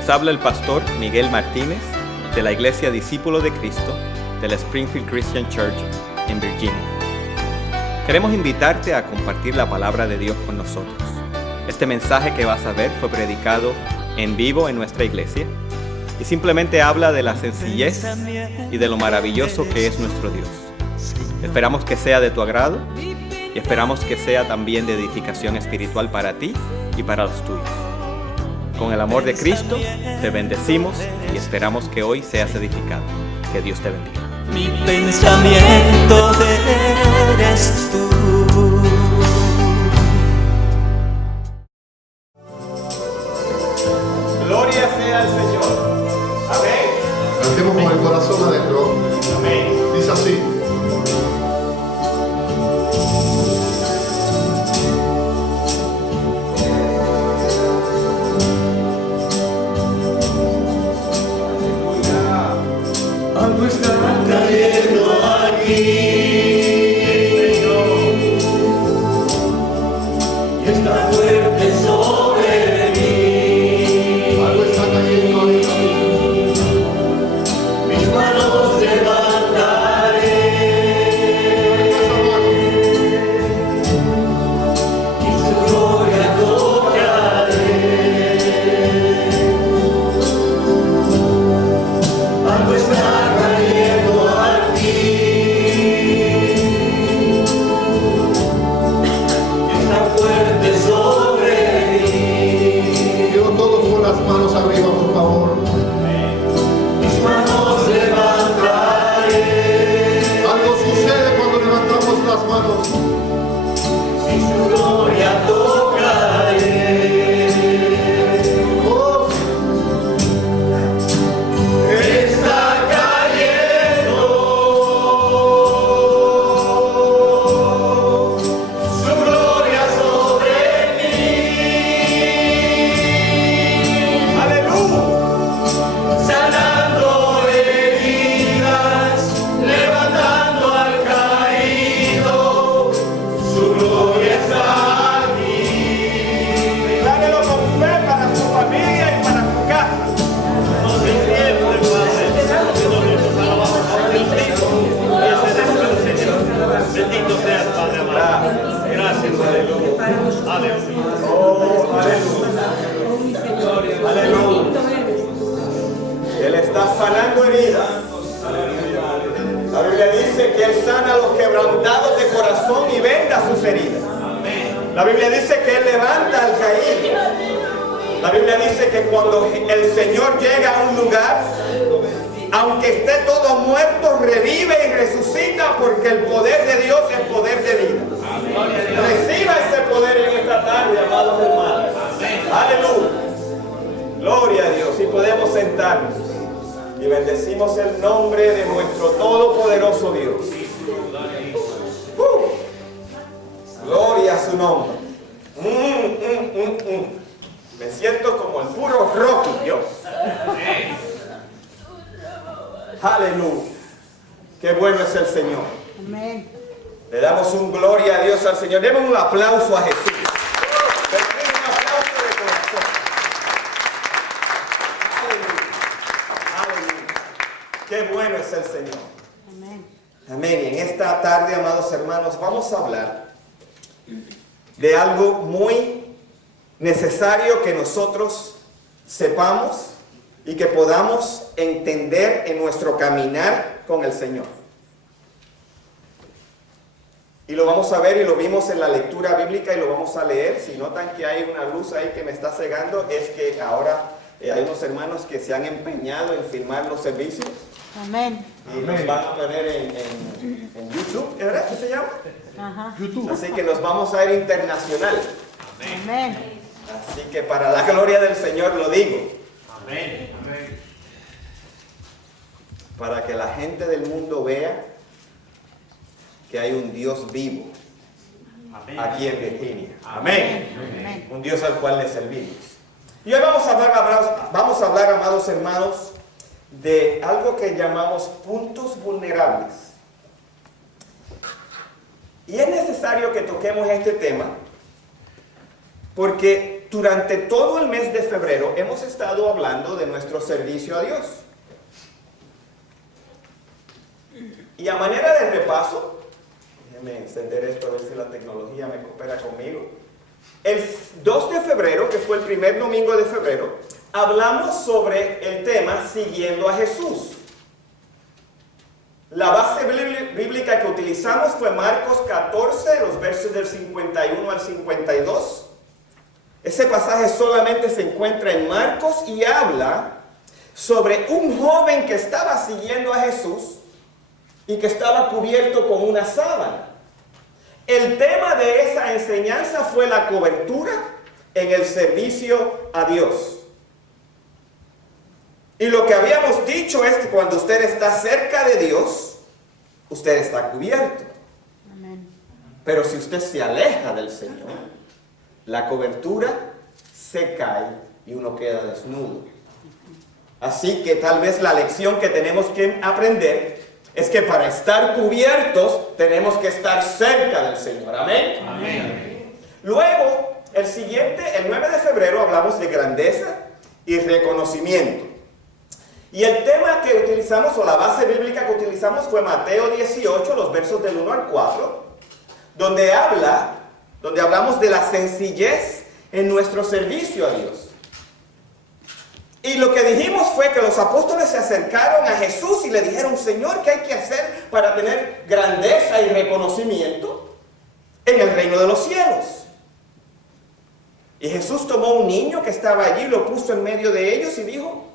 Les habla el pastor Miguel Martínez de la Iglesia Discípulo de Cristo de la Springfield Christian Church en Virginia. Queremos invitarte a compartir la palabra de Dios con nosotros. Este mensaje que vas a ver fue predicado en vivo en nuestra iglesia y simplemente habla de la sencillez y de lo maravilloso que es nuestro Dios. Esperamos que sea de tu agrado y esperamos que sea también de edificación espiritual para ti y para los tuyos. Con el amor de Cristo te bendecimos y esperamos que hoy seas edificado. Que Dios te bendiga. Mi pensamiento eres tú. Gloria sea al Señor. Amén. Cantemos con el corazón adentro. Amén. Dice así. Algo está cayendo aquí y está fuerte sobre mí. Algo está cayendo aquí. Mis manos levantaré y su gloria tocaré. Algo está cayendo aquí y está fuerte sobre mí. Quiero todos con las manos arriba, por favor. Mis manos levantaré Algo sucede cuando levantamos las manos. y su gloria tocaré. Oh, Está cayendo su gloria sobre mí. Aleluya. Sanando heridas, levantando al caído, su gloria está aquí. Declárelo con fe para su familia y para su casa. Bendito seas, Padre amado. Gracias, aleluya. Aleluya. Oh, aleluya. Aleluya. Él está sanando heridas. La Biblia dice que Él sana a los quebrantados de corazón y venda sus heridas. La Biblia dice que Él levanta al caído. La Biblia dice que cuando el Señor llega a un lugar, aunque esté todo muerto, revive y resucita, porque el poder de Dios es poder de vida. Reciba ese poder en esta tarde, amados hermanos. Aleluya. Gloria a Dios. Y podemos sentarnos y bendecimos el nombre de nuestro todopoderoso Dios. Gloria a su nombre. Me siento como el puro Rocky, yo. Aleluya. Qué bueno es el Señor. Amén. Le damos un gloria a Dios al Señor. Demos un aplauso a Jesús. Pero denle un aplauso de corazón. Aleluya. Aleluya. Qué bueno es el Señor. Amén. Amén. Y en esta tarde, amados hermanos, vamos a hablar de algo muy necesario que nosotros sepamos y que podamos entender en nuestro caminar con el Señor. Y lo vamos a ver y lo vimos en la lectura bíblica y lo vamos a leer. Si notan que hay una luz ahí que me está cegando, es que ahora hay unos hermanos que se han empeñado en filmar los servicios. Amén. Y nos van a poner en YouTube, ¿verdad que se llama? Ajá. Así que nos vamos a ir internacional. Amén. Así que para la gloria del Señor lo digo. Amén. Para que la gente del mundo vea que hay un Dios vivo aquí en Virginia. Amén. Amén. Un Dios al cual le servimos. Y hoy vamos a hablar, amados hermanos, de algo que llamamos puntos vulnerables. Y es necesario que toquemos este tema porque durante todo el mes de febrero hemos estado hablando de nuestro servicio a Dios. Y a manera de repaso, déjenme encender esto a ver si la tecnología me coopera conmigo. El 2 de febrero, que fue el primer domingo de febrero, hablamos sobre el tema siguiendo a Jesús. La base bíblica que utilizamos fue Marcos 14, los versos del 51 al 52. Ese pasaje solamente se encuentra en Marcos y habla sobre un joven que estaba siguiendo a Jesús y que estaba cubierto con una sábana. El tema de esa enseñanza fue la cobertura en el servicio a Dios. Y lo que habíamos dicho es que cuando usted está cerca de Dios, usted está cubierto. Amén. Pero si usted se aleja del Señor, la cobertura se cae y uno queda desnudo. Así que tal vez la lección que tenemos que aprender es que para estar cubiertos tenemos que estar cerca del Señor. Amén. Amén. Luego, el 9 de febrero, hablamos de grandeza y reconocimiento. Y el tema que utilizamos, o la base bíblica que utilizamos, fue Mateo 18, los versos del 1 al 4, donde hablamos de la sencillez en nuestro servicio a Dios. Y lo que dijimos fue que los apóstoles se acercaron a Jesús y le dijeron: Señor, ¿qué hay que hacer para tener grandeza y reconocimiento en el reino de los cielos? Y Jesús tomó un niño que estaba allí, lo puso en medio de ellos y dijo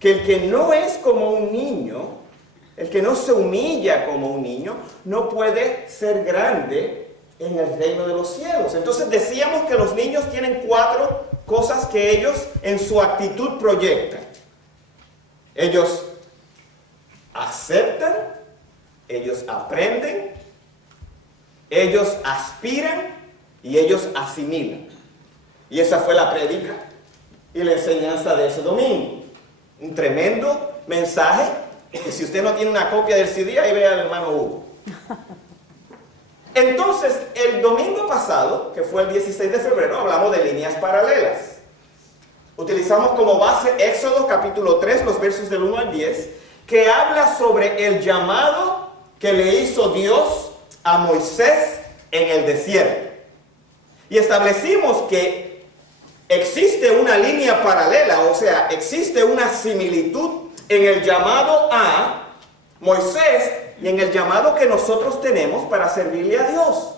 que el que no es como un niño, el que no se humilla como un niño, no puede ser grande en el reino de los cielos. Entonces decíamos que los niños tienen 4 cosas que ellos en su actitud proyectan. Ellos aceptan, ellos aprenden, ellos aspiran y ellos asimilan. Y esa fue la prédica y la enseñanza de ese domingo. Un tremendo mensaje. Y si usted no tiene una copia del CD, ahí vea al hermano Hugo. Entonces, el domingo pasado, que fue el 16 de febrero, hablamos de líneas paralelas. Utilizamos como base Éxodo capítulo 3, los versos del 1 al 10, que habla sobre el llamado que le hizo Dios a Moisés en el desierto. Y establecimos que existe una línea paralela, o sea, existe una similitud en el llamado a Moisés y en el llamado que nosotros tenemos para servirle a Dios.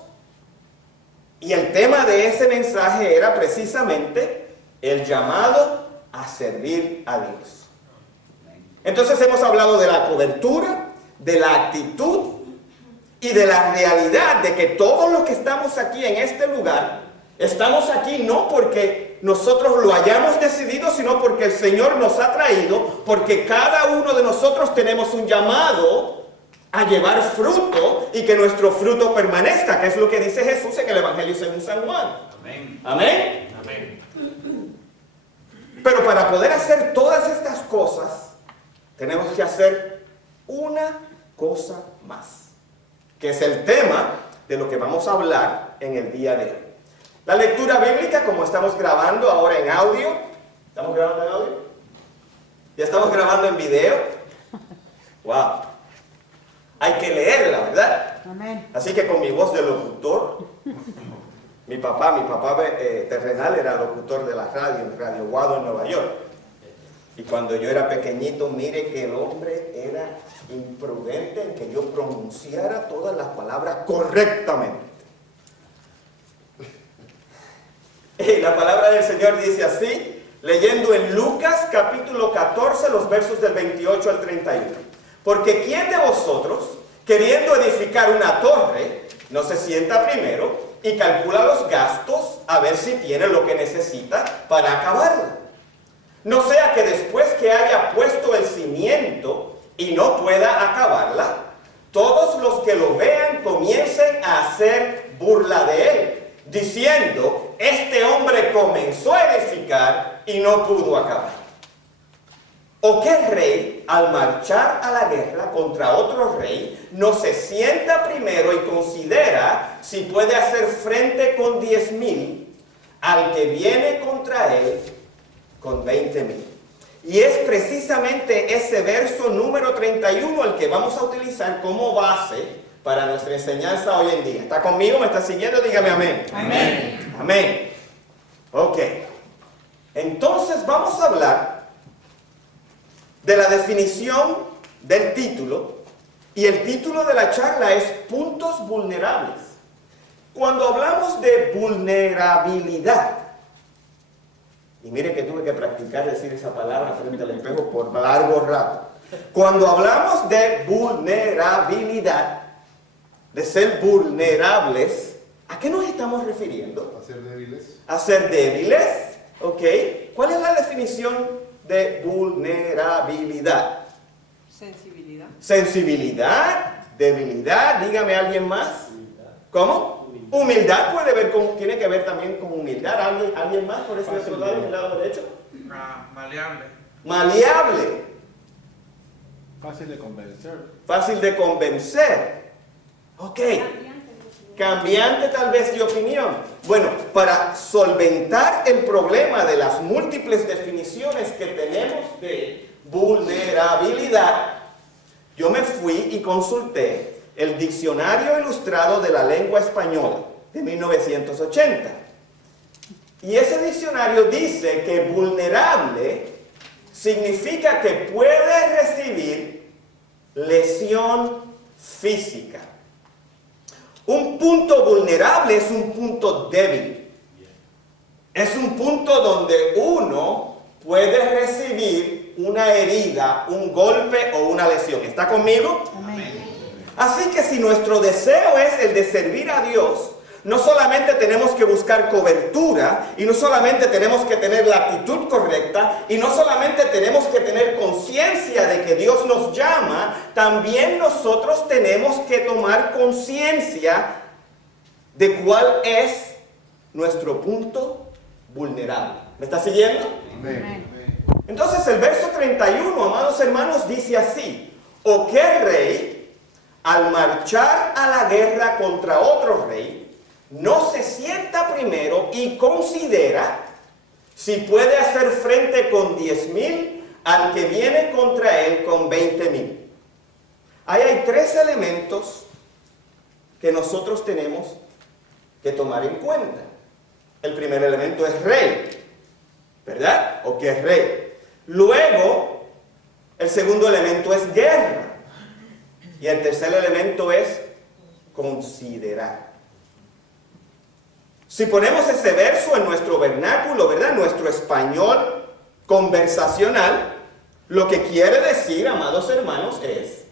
Y el tema de ese mensaje era precisamente el llamado a servir a Dios. Entonces hemos hablado de la cobertura, de la actitud y de la realidad de que todos los que estamos aquí en este lugar, estamos aquí no porque nosotros lo hayamos decidido, sino porque el Señor nos ha traído, porque cada uno de nosotros tenemos un llamado a llevar fruto y que nuestro fruto permanezca, que es lo que dice Jesús en el Evangelio según San Juan. Amén. Amén. Amén. Pero para poder hacer todas estas cosas, tenemos que hacer una cosa más, que es el tema de lo que vamos a hablar en el día de hoy. La lectura bíblica, como estamos grabando ahora en audio. ¿Estamos grabando en audio? ¿Ya estamos grabando en video? ¡Wow! Hay que leerla, ¿verdad? Amén. Así que con mi voz de locutor, mi papá terrenal era locutor de la radio, en Radio Guado en Nueva York. Y cuando yo era pequeñito, mire que el hombre era imprudente en que yo pronunciara todas las palabras correctamente. Y la palabra del Señor dice así, leyendo en Lucas capítulo 14, los versos del 28 al 31. Porque ¿quién de vosotros, queriendo edificar una torre, no se sienta primero y calcula los gastos a ver si tiene lo que necesita para acabarla? No sea que después que haya puesto el cimiento y no pueda acabarla, todos los que lo vean comiencen a hacer burla de él, diciendo: este hombre comenzó a edificar y no pudo acabar. ¿O qué rey, al marchar a la guerra contra otro rey, no se sienta primero y considera si puede hacer frente con 10,000 al que viene contra él con 20,000. Y es precisamente ese verso número 31 el que vamos a utilizar como base para nuestra enseñanza hoy en día. ¿Está conmigo? ¿Me está siguiendo? Dígame amén. Amén. Amén. Ok. Entonces vamos a hablar de la definición del título. Y el título de la charla es Puntos Vulnerables. Cuando hablamos de vulnerabilidad, y mire que tuve que practicar decir esa palabra frente al espejo por largo rato. Cuando hablamos de vulnerabilidad, de ser vulnerables, ¿a qué nos estamos refiriendo? A ser débiles. A ser débiles, ¿ok? ¿Cuál es la definición de vulnerabilidad? Sensibilidad. Sensibilidad, debilidad, dígame alguien más. ¿Cómo? Humildad puede ver con, tiene que ver también con humildad. ¿Alguien más por ese otro lado, en el lado derecho? Maleable. Maleable. Fácil de convencer. Fácil de convencer. Ok. Cambiante tal vez de opinión. Bueno, para solventar el problema de las múltiples definiciones que tenemos de vulnerabilidad, yo me fui y consulté el Diccionario Ilustrado de la Lengua Española de 1980. Y ese diccionario dice que vulnerable significa que puede recibir lesión física. Un punto vulnerable es un punto débil. Es un punto donde uno puede recibir una herida, un golpe o una lesión. ¿Está conmigo? Amén. Así que si nuestro deseo es el de servir a Dios, no solamente tenemos que buscar cobertura y no solamente tenemos que tener la actitud correcta y no solamente tenemos que tener conciencia de que Dios nos llama, también nosotros tenemos que tomar conciencia de cuál es nuestro punto vulnerable. ¿Me está siguiendo? Amén. Entonces el verso 31, amados hermanos, dice así: ¿o qué rey, al marchar a la guerra contra otro rey, no se sienta primero y considera si puede hacer frente con 10,000 al que viene contra él con 20,000? Ahí hay tres elementos que nosotros tenemos que tomar en cuenta. El primer elemento es rey, ¿verdad? ¿O qué rey? Luego, el segundo elemento es guerra. Y el tercer elemento es considerar. Si ponemos ese verso en nuestro vernáculo, ¿verdad? Nuestro español conversacional, lo que quiere decir, amados hermanos, es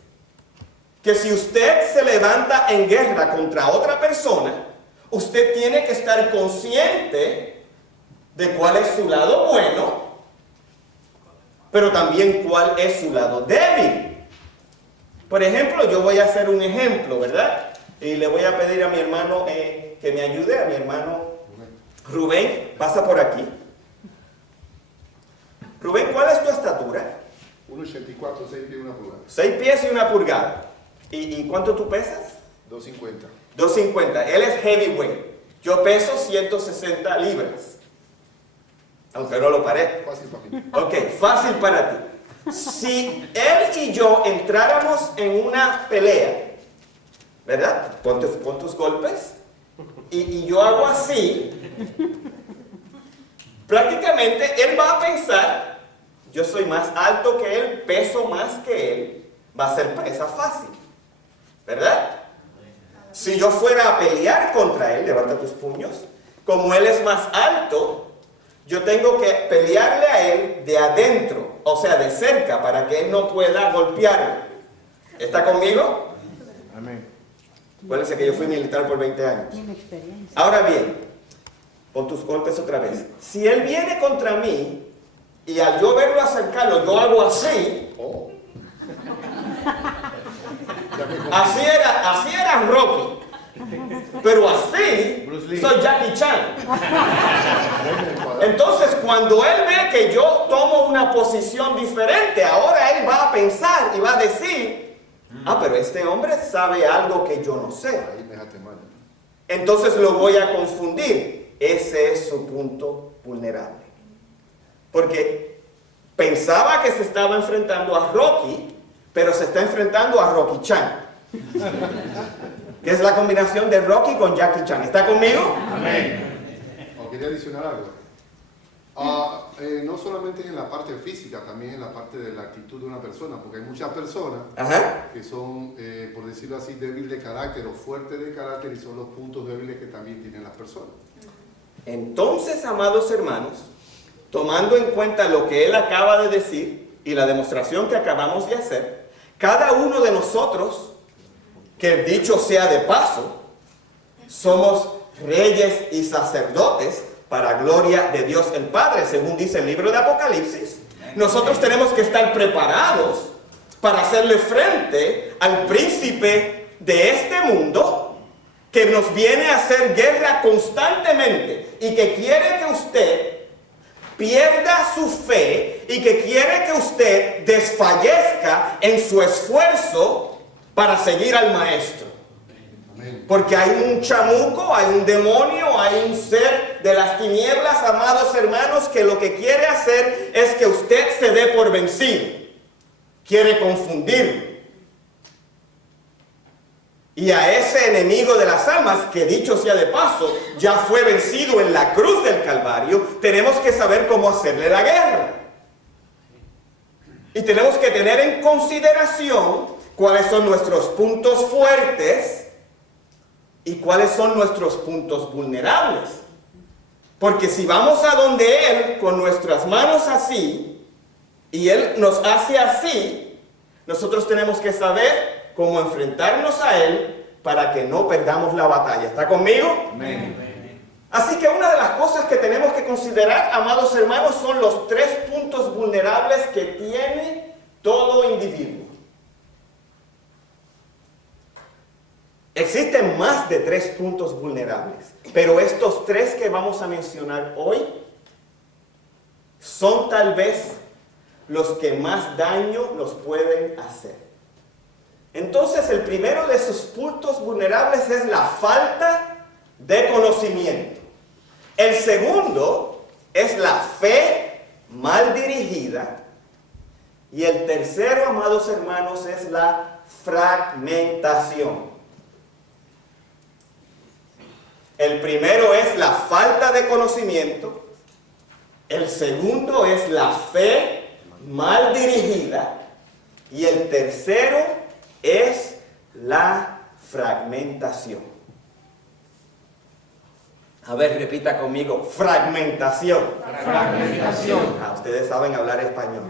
que si usted se levanta en guerra contra otra persona, usted tiene que estar consciente de cuál es su lado bueno, pero también cuál es su lado débil. Por ejemplo, yo voy a hacer un ejemplo, ¿verdad? Y le voy a pedir a mi hermano que me ayude, a mi hermano Rubén, pasa por aquí. Rubén, ¿cuál es tu estatura? 1,84, 6 pies y 1 pulgada. 6 pies y 1 pulgada. ¿Y cuánto tú pesas? 2,50. 250. Él es heavyweight. Yo peso 160 libras. Aunque no lo parezca. Fácil para mí. Ok, fácil para ti. Si él y yo entráramos en una pelea, ¿verdad? Pon tus golpes. Y yo hago así. Prácticamente él va a pensar, yo soy más alto que él, peso más que él. Va a ser presa fácil. ¿Verdad? Si yo fuera a pelear contra él, levanta tus puños. Como él es más alto, yo tengo que pelearle a él de adentro, o sea, de cerca, para que él no pueda golpearme. ¿Está conmigo? Amén. Acuérdense que yo fui militar por 20 años. Tiene experiencia. Ahora bien, pon tus golpes otra vez. Si él viene contra mí y al yo verlo acercarlo, yo hago así. Oh. Así era Rocky. Pero así Bruce Lee. soy Jackie Chan. Entonces, cuando él ve que yo tomo una posición diferente, ahora él va a pensar y va a decir, ah, pero este hombre sabe algo que yo no sé. Ahí me dejaste mal. Entonces lo voy a confundir. ese es su punto vulnerable. Porque pensaba que se estaba enfrentando a Rocky, pero se está enfrentando a Rocky Chan. Que es la combinación de Rocky con Jackie Chan. ¿Está conmigo? Amén. Quería adicionar algo. No solamente en la parte física, también en la parte de la actitud de una persona, porque hay muchas personas que son, por decirlo así, débiles de carácter o fuertes de carácter, y son los puntos débiles que también tienen las personas. Entonces, amados hermanos, tomando en cuenta lo que él acaba de decir y la demostración que acabamos de hacer, cada uno de nosotros, que dicho sea de paso, somos reyes y sacerdotes para gloria de Dios el Padre, según dice el libro de Apocalipsis. Nosotros tenemos que estar preparados para hacerle frente al príncipe de este mundo, que nos viene a hacer guerra constantemente y que quiere que usted pierda su fe y que quiere que usted desfallezca en su esfuerzo para seguir al maestro. Porque hay un chamuco, hay un demonio, hay un ser de las tinieblas, amados hermanos, que lo que quiere hacer es que usted se dé por vencido. Quiere confundirlo. Y a ese enemigo de las almas, que dicho sea de paso, ya fue vencido en la cruz del Calvario, tenemos que saber cómo hacerle la guerra. Y tenemos que tener en consideración cuáles son nuestros puntos fuertes y cuáles son nuestros puntos vulnerables. Porque si vamos a donde Él con nuestras manos así, y Él nos hace así, nosotros tenemos que saber cómo enfrentarnos a Él para que no perdamos la batalla. ¿Está conmigo? Amén. Así que una de las cosas que tenemos que considerar, amados hermanos, son los 3 puntos vulnerables que tiene todo individuo. Existen más de 3 puntos vulnerables, pero estos 3 que vamos a mencionar hoy son tal vez los que más daño nos pueden hacer. Entonces, el primero de esos puntos vulnerables es la falta de conocimiento. El segundo es la fe mal dirigida. Y el tercero, amados hermanos, es la fragmentación. El primero es la falta de conocimiento. El segundo es la fe mal dirigida. Y el tercero es la fragmentación. A ver, repita conmigo, fragmentación. Fragmentación. Ustedes saben hablar español.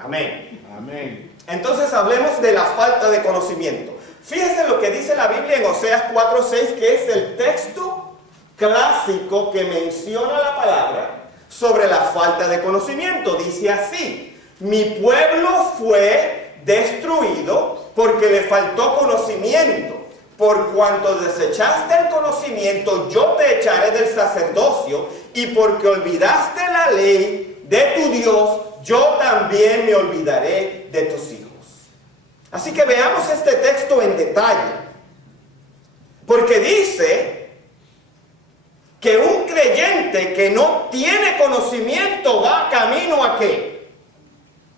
Amén. Amén. Entonces hablemos de la falta de conocimiento. Fíjense lo que dice la Biblia en Oseas 4:6, que es el texto clásico que menciona la palabra sobre la falta de conocimiento. Dice así: mi pueblo fue destruido porque le faltó conocimiento. Por cuanto desechaste el conocimiento, yo te echaré del sacerdocio, y porque olvidaste la ley de tu Dios, yo también me olvidaré de tus hijos. Así que veamos este texto en detalle, porque dice que un creyente que no tiene conocimiento va camino ¿a qué?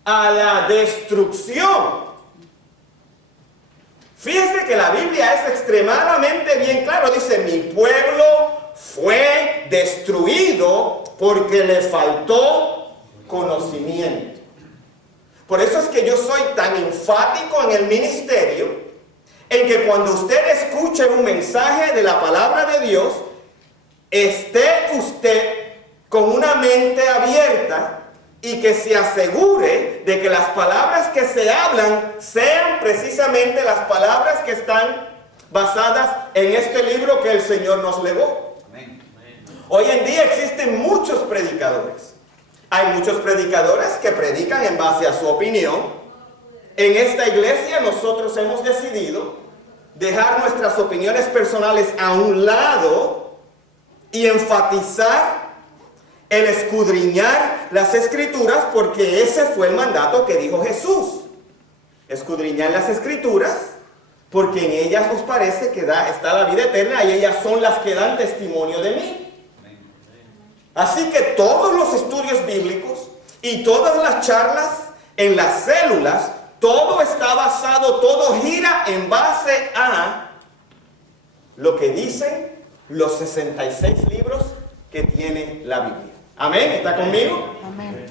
A la destrucción. Fíjense que la Biblia es extremadamente bien claro. Dice, mi pueblo fue destruido porque le faltó conocimiento. Por eso es que yo soy tan enfático en el ministerio, en que cuando usted escuche un mensaje de la palabra de Dios, esté usted con una mente abierta y que se asegure de que las palabras que se hablan sean precisamente las palabras que están basadas en este libro que el Señor nos legó. Amén. Hoy en día existen muchos predicadores. Hay muchos predicadores que predican en base a su opinión. En esta iglesia nosotros hemos decidido dejar nuestras opiniones personales a un lado y enfatizar el escudriñar las Escrituras, porque ese fue el mandato que dijo Jesús. Escudriñar las Escrituras, porque en ellas os parece que está la vida eterna, y ellas son las que dan testimonio de mí. Así que todos los estudios bíblicos y todas las charlas en las células, todo está basado, todo gira en base a lo que dicen los 66 libros que tiene la Biblia. ¿Amén? ¿Está conmigo? Amén.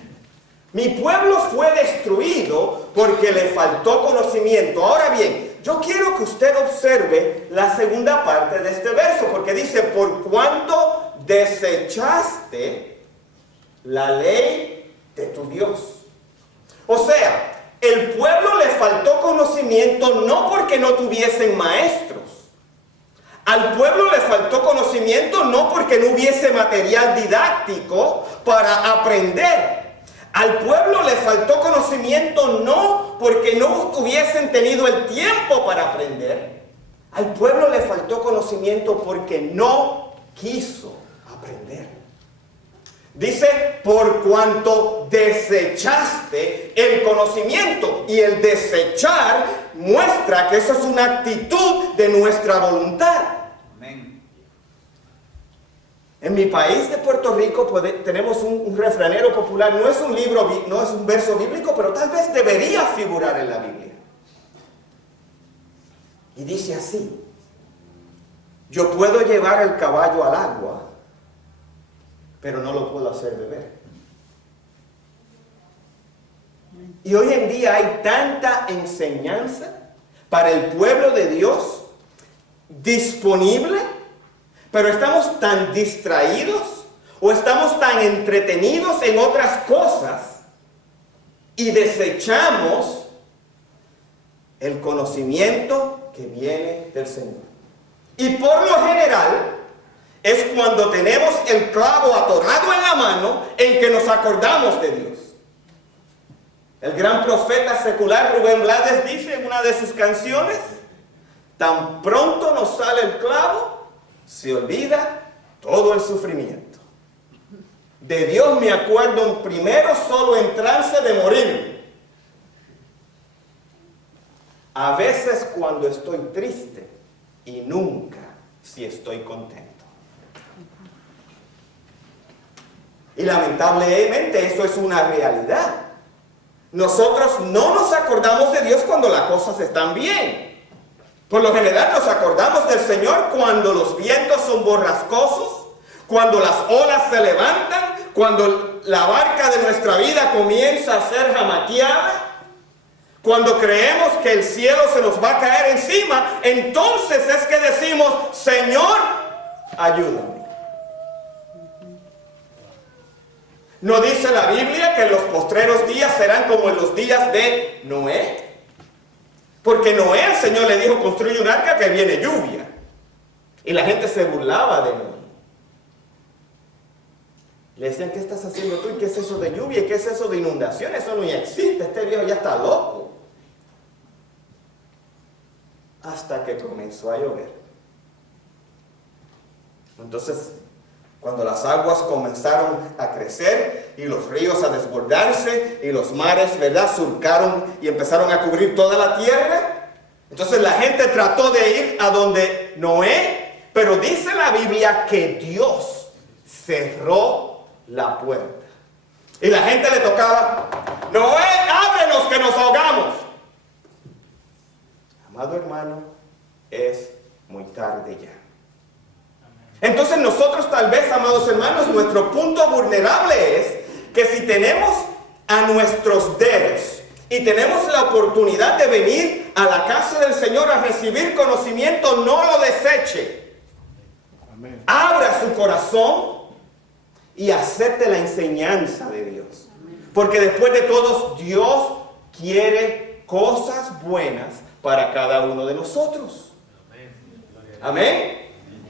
Mi pueblo fue destruido porque le faltó conocimiento. Ahora bien, yo quiero que usted observe la segunda parte de este verso, porque dice, por cuanto desechaste la ley de tu Dios. O sea, el pueblo le faltó conocimiento no porque no tuviesen maestros. Al pueblo le faltó conocimiento no porque no hubiese material didáctico para aprender. Al pueblo le faltó conocimiento no porque no hubiesen tenido el tiempo para aprender. Al pueblo le faltó conocimiento porque no quiso aprender. Dice, por cuanto desechaste el conocimiento. Y el desechar muestra que eso es una actitud de nuestra voluntad. Amén. En mi país de Puerto Rico tenemos un refranero popular. No es un libro, no es un verso bíblico, pero tal vez debería figurar en la Biblia. Y dice así: yo puedo llevar el caballo al agua, pero no lo puedo hacer beber. Y hoy en día hay tanta enseñanza para el pueblo de Dios disponible, pero estamos tan distraídos o estamos tan entretenidos en otras cosas y desechamos el conocimiento que viene del Señor. Y por lo general es cuando tenemos el clavo atorado en la mano en que nos acordamos de Dios. El gran profeta secular Rubén Blades dice en una de sus canciones: tan pronto nos sale el clavo, se olvida todo el sufrimiento. De Dios me acuerdo primero solo en trance de morir. A veces cuando estoy triste y nunca si estoy contento. Y lamentablemente eso es una realidad. Nosotros no nos acordamos de Dios cuando las cosas están bien. Por lo general nos acordamos del Señor cuando los vientos son borrascosos, cuando las olas se levantan, cuando la barca de nuestra vida comienza a ser jamaqueada, cuando creemos que el cielo se nos va a caer encima. Entonces es que decimos: Señor, ayúdame. ¿No dice la Biblia que los postreros días serán como en los días de Noé? Porque Noé, el Señor le dijo: construye un arca que viene lluvia. Y la gente se burlaba de Noé. Le decían: ¿qué estás haciendo tú? ¿Y qué es eso de lluvia? ¿Y qué es eso de inundación? Eso no existe, este viejo ya está loco. Hasta que comenzó a llover. Entonces, cuando las aguas comenzaron a crecer y los ríos a desbordarse y los mares, ¿verdad?, surcaron y empezaron a cubrir toda la tierra, entonces la gente trató de ir a donde Noé, pero dice la Biblia que Dios cerró la puerta. Y la gente le tocaba: Noé, ábrenos que nos ahogamos. Amado hermano, es muy tarde ya. Entonces nosotros tal vez, amados hermanos, nuestro punto vulnerable es que si tenemos a nuestros dedos y tenemos la oportunidad de venir a la casa del Señor a recibir conocimiento, no lo deseche. Amén. Abra su corazón y acepte la enseñanza de Dios. Porque después de todo, Dios quiere cosas buenas para cada uno de nosotros. Amén.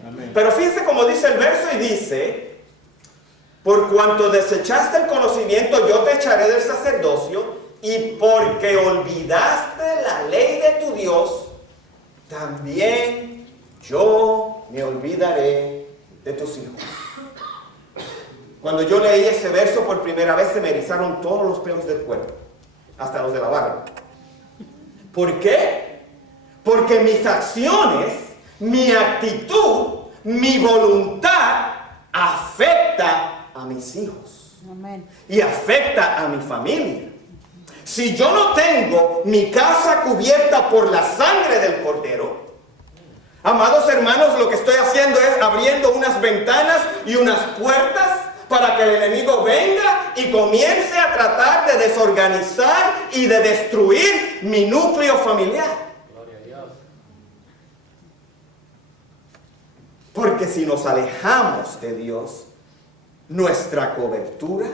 Amén. Pero fíjense como dice el verso y dice: por cuanto desechaste el conocimiento, yo te echaré del sacerdocio, y porque olvidaste la ley de tu Dios, también yo me olvidaré de tus hijos. Cuando yo leí ese verso por primera vez, se me erizaron todos los pelos del cuerpo, hasta los de la barba. ¿Por qué? Porque mis acciones, mi actitud, mi voluntad afecta a a mis hijos. Amén. Y afecta a mi familia. Si yo no tengo mi casa cubierta por la sangre del Cordero, amados hermanos, lo que estoy haciendo es abriendo unas ventanas y unas puertas para que el enemigo venga y comience a tratar de desorganizar y de destruir mi núcleo familiar. Gloria a Dios. Porque si nos alejamos de Dios, nuestra cobertura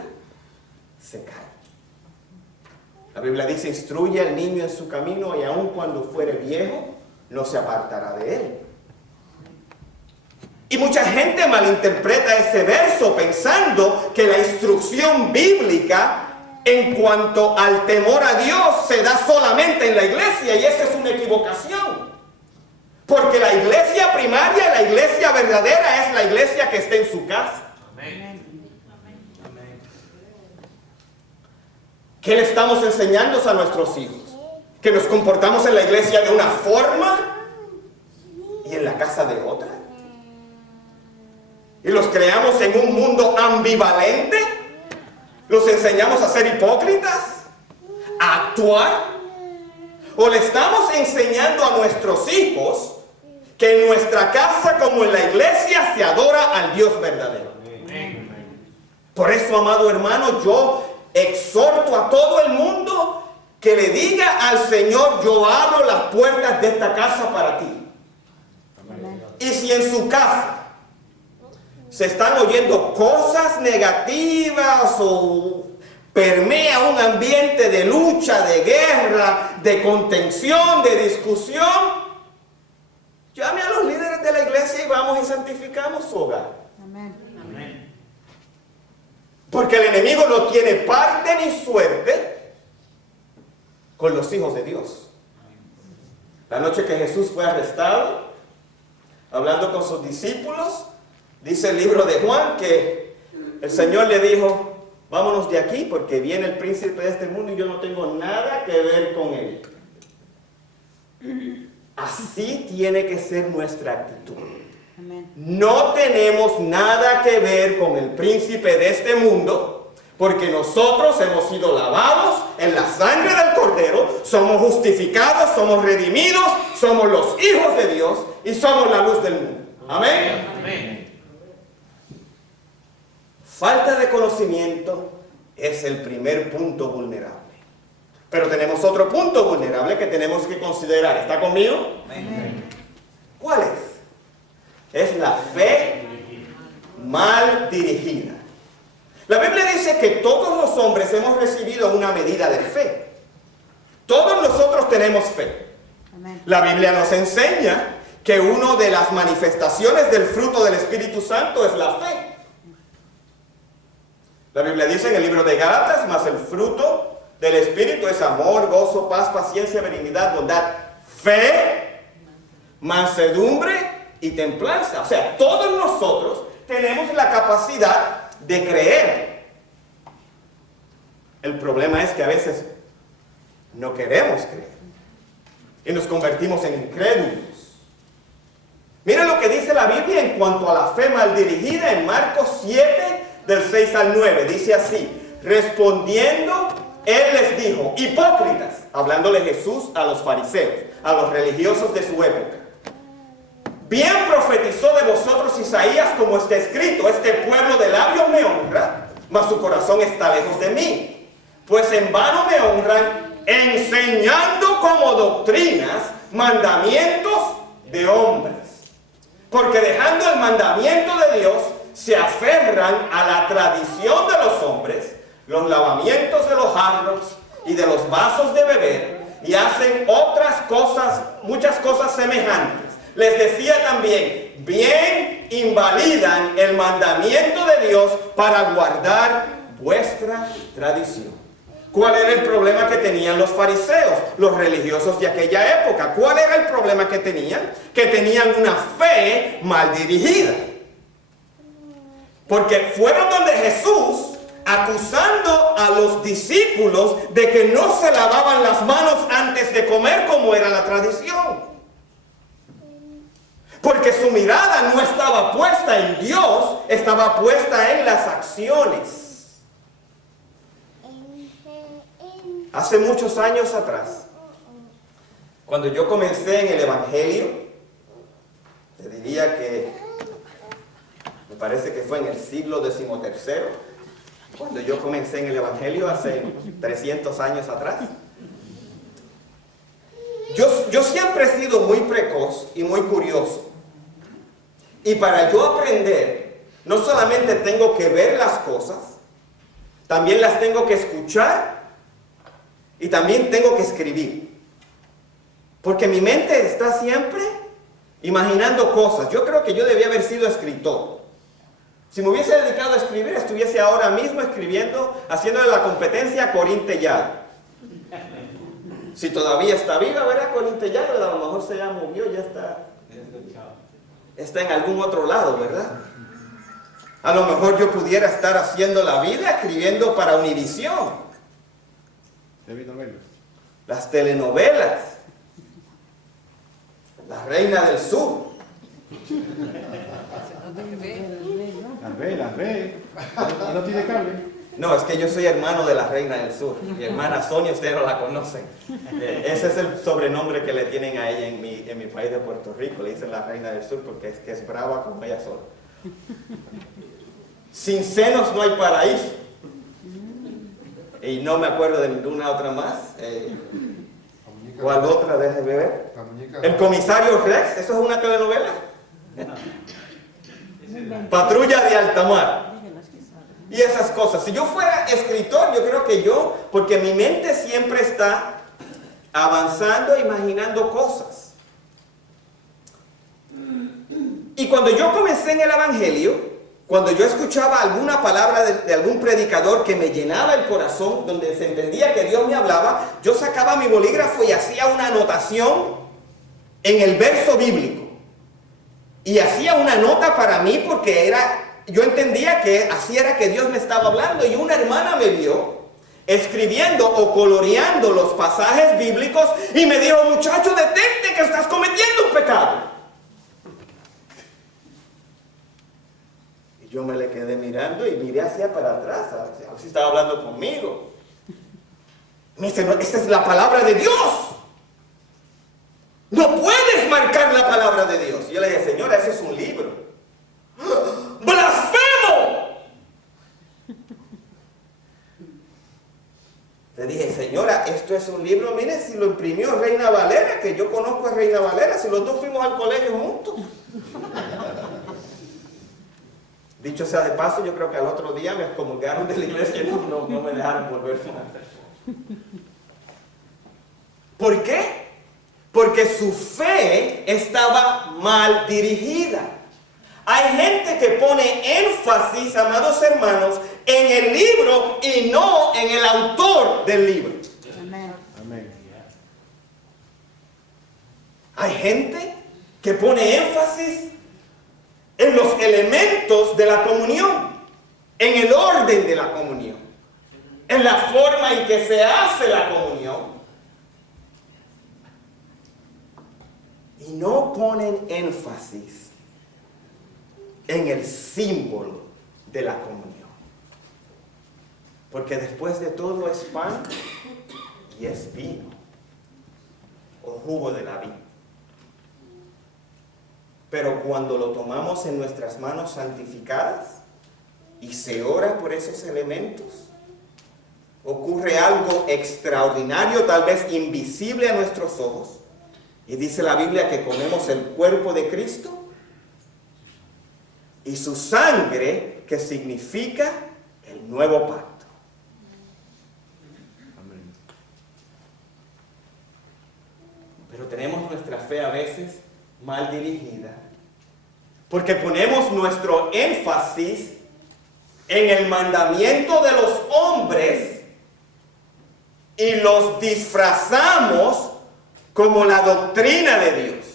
se cae. La Biblia dice, instruye al niño en su camino y aun cuando fuere viejo, no se apartará de él. Y mucha gente malinterpreta ese verso pensando que la instrucción bíblica en cuanto al temor a Dios se da solamente en la iglesia, y esa es una equivocación. Porque la iglesia primaria, la iglesia verdadera, es la iglesia que está en su casa. Amén. ¿Qué le estamos enseñando a nuestros hijos? Que nos comportamos en la iglesia de una forma y en la casa de otra. Y los creamos en un mundo ambivalente. Los enseñamos a ser hipócritas, a actuar. O le estamos enseñando a nuestros hijos que en nuestra casa como en la iglesia se adora al Dios verdadero. Por eso, amado hermano, yo exhorto a todo el mundo que le diga al Señor, yo abro las puertas de esta casa para ti. Y si en su casa se están oyendo cosas negativas o permea un ambiente de lucha, de guerra, de contención, de discusión, llame a los líderes de la iglesia y vamos y santificamos su hogar. Amén. Amén. Porque el enemigo no tiene parte ni suerte con los hijos de Dios. La noche que Jesús fue arrestado, hablando con sus discípulos, dice el libro de Juan que el Señor le dijo, vámonos de aquí porque viene el príncipe de este mundo y yo no tengo nada que ver con él. Así tiene que ser nuestra actitud. Amén. No tenemos nada que ver con el príncipe de este mundo, porque nosotros hemos sido lavados en la sangre del Cordero, somos justificados, somos redimidos, somos los hijos de Dios y somos la luz del mundo. Amén. Amén. Falta de conocimiento es el primer punto vulnerable. Pero tenemos otro punto vulnerable que tenemos que considerar. ¿Está conmigo? Amén. ¿Cuál es? Es la fe mal dirigida. La Biblia dice que todos los hombres hemos recibido una medida de fe. Todos nosotros tenemos fe. Amén. La Biblia nos enseña que una de las manifestaciones del fruto del Espíritu Santo es la fe. La Biblia dice en el libro de Gálatas, mas el fruto del Espíritu es amor, gozo, paz, paciencia, benignidad, bondad, fe, mansedumbre y templanza. O sea, todos nosotros tenemos la capacidad de creer. El problema es que a veces no queremos creer y nos convertimos en incrédulos. Miren lo que dice la Biblia en cuanto a la fe mal dirigida en Marcos 7, del 6 al 9. Dice así, respondiendo, él les dijo, hipócritas, hablándole Jesús a los fariseos, a los religiosos de su época. Bien profetizó de vosotros Isaías como está escrito, este pueblo de labios me honra, mas su corazón está lejos de mí. Pues en vano me honran, enseñando como doctrinas mandamientos de hombres. Porque dejando el mandamiento de Dios, se aferran a la tradición de los hombres, los lavamientos de los jarros y de los vasos de beber, y hacen otras cosas, muchas cosas semejantes. Les decía también, bien invalidan el mandamiento de Dios para guardar vuestra tradición. ¿Cuál era el problema que tenían los fariseos, los religiosos de aquella época? ¿Cuál era el problema que tenían? Que tenían una fe mal dirigida. Porque fueron donde Jesús acusando a los discípulos de que no se lavaban las manos antes de comer como era la tradición. Porque su mirada no estaba puesta en Dios, estaba puesta en las acciones. Hace muchos años atrás, cuando yo comencé en el Evangelio, te diría que, me parece que fue en el siglo XIII, cuando yo comencé en el Evangelio hace 300 años atrás. Yo siempre he sido muy precoz y muy curioso. Y para yo aprender, no solamente tengo que ver las cosas, también las tengo que escuchar y también tengo que escribir. Porque mi mente está siempre imaginando cosas. Yo creo que yo debía haber sido escritor. Si me hubiese dedicado a escribir, estuviese ahora mismo escribiendo, haciéndole la competencia a Corín Tellado. Si todavía está viva, ¿verdad? Corín Tellado, a lo mejor se ya movió, ya está en algún otro lado, ¿verdad? A lo mejor yo pudiera estar haciendo la vida escribiendo para Univisión. Las telenovelas. La Reina del Sur. Las ve. ¿No tiene cable? No, es que yo soy hermano de la Reina del Sur. Mi hermana Sonia, ustedes no la conocen. Ese es el sobrenombre que le tienen a ella en mi país de Puerto Rico. Le dicen la Reina del Sur porque es que es brava como ella sola. Sin senos no hay paraíso. Y no me acuerdo de ninguna otra más. ¿Cuál otra? Déjeme ver. El Comisario Rex, ¿eso es una telenovela? Patrulla de Altamar. Y esas cosas. Si yo fuera escritor, yo creo que porque mi mente siempre está avanzando, imaginando cosas. Y cuando yo comencé en el Evangelio, cuando yo escuchaba alguna palabra de algún predicador que me llenaba el corazón, donde se entendía que Dios me hablaba, yo sacaba mi bolígrafo y hacía una anotación en el verso bíblico. Y hacía una nota para mí porque yo entendía que así era que Dios me estaba hablando. Y una hermana me vio escribiendo o coloreando los pasajes bíblicos y me dijo: muchacho, detente que estás cometiendo un pecado. Y yo me le quedé mirando y miré hacia para atrás, a ver si estaba hablando conmigo. Me dice: no, esta es la palabra de Dios. No puedes marcar la palabra de Dios. Y yo le dije: señora, eso es un libro. ¡Blasfemo! Le dije: señora, esto es un libro, mire, si lo imprimió Reina Valera, que yo conozco a Reina Valera, si los dos fuimos al colegio juntos. Dicho sea de paso, yo creo que al otro día me excomulgaron de la iglesia y no me dejaron volver. ¿Por qué? Porque su fe estaba mal dirigida. Hay gente que pone énfasis, amados hermanos, en el libro y no en el autor del libro. Amén. Amén. Hay gente que pone énfasis en los elementos de la comunión, en el orden de la comunión, en la forma en que se hace la comunión. Y no ponen énfasis en el símbolo de la comunión. Porque después de todo es pan y es vino o jugo de la vid. Pero cuando lo tomamos en nuestras manos santificadas y se ora por esos elementos, ocurre algo extraordinario, tal vez invisible a nuestros ojos. Y dice la Biblia que comemos el cuerpo de Cristo y su sangre, que significa el nuevo pacto. Amén. Pero tenemos nuestra fe a veces mal dirigida, porque ponemos nuestro énfasis en el mandamiento de los hombres y los disfrazamos como la doctrina de Dios.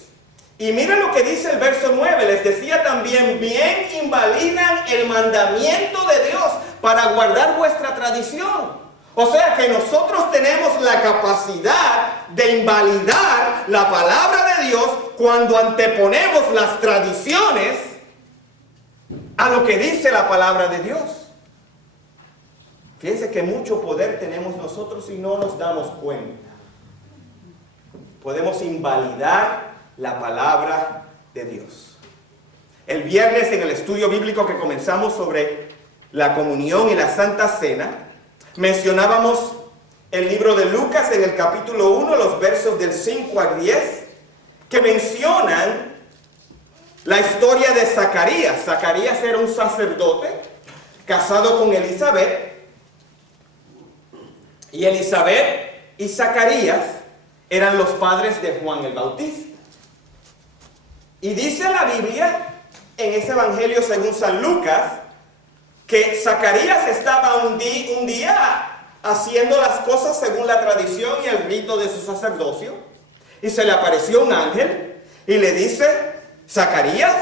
Y mira lo que dice el verso 9. Les decía también: bien invalidan el mandamiento de Dios para guardar vuestra tradición. O sea que nosotros tenemos la capacidad de invalidar la palabra de Dios cuando anteponemos las tradiciones a lo que dice la palabra de Dios. Fíjense que mucho poder tenemos nosotros y no nos damos cuenta. Podemos invalidar la palabra de Dios. El viernes en el estudio bíblico que comenzamos sobre la comunión y la Santa Cena, mencionábamos el libro de Lucas en el capítulo 1, los versos del 5 al 10, que mencionan la historia de Zacarías. Zacarías era un sacerdote casado con Elizabeth, y Elizabeth y Zacarías eran los padres de Juan el Bautista. Y dice la Biblia en ese evangelio según San Lucas que Zacarías estaba un día haciendo las cosas según la tradición y el rito de su sacerdocio, y se le apareció un ángel y le dice: Zacarías,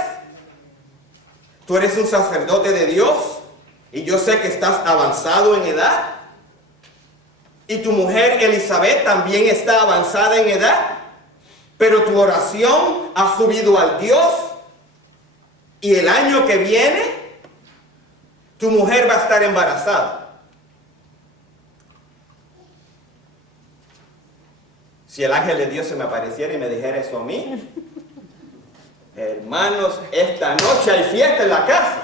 tú eres un sacerdote de Dios y yo sé que estás avanzado en edad, y tu mujer Elizabeth también está avanzada en edad, pero tu oración ha subido al Dios, y el año que viene tu mujer va a estar embarazada. Si el ángel de Dios se me apareciera y me dijera eso a mí, hermanos, esta noche hay fiesta en la casa.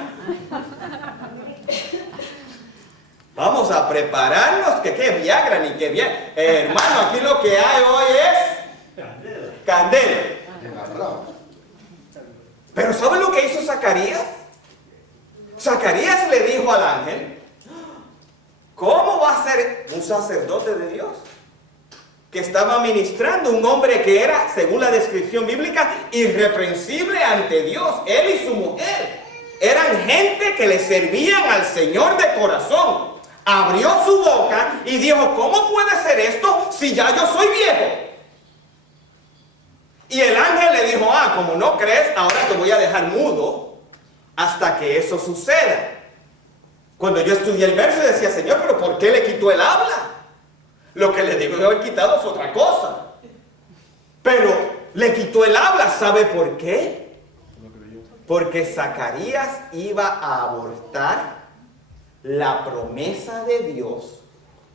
Vamos a prepararnos, que qué Viagra ni qué Viagra. Hermano, aquí lo que hay hoy es candela. Pero ¿saben lo que hizo Zacarías? Zacarías le dijo al ángel: ¿cómo va a ser un sacerdote de Dios que estaba ministrando un hombre que era, según la descripción bíblica, irreprensible ante Dios? Él y su mujer eran gente que le servían al Señor de corazón. Abrió su boca y dijo: ¿cómo puede ser esto si ya yo soy viejo? Y el ángel le dijo: como no crees, ahora te voy a dejar mudo hasta que eso suceda. Cuando yo estudié el verso decía: Señor, ¿pero por qué le quitó el habla? Lo que le digo de haber quitado es otra cosa. Pero le quitó el habla. ¿Sabe por qué? Porque Zacarías iba a abortar la promesa de Dios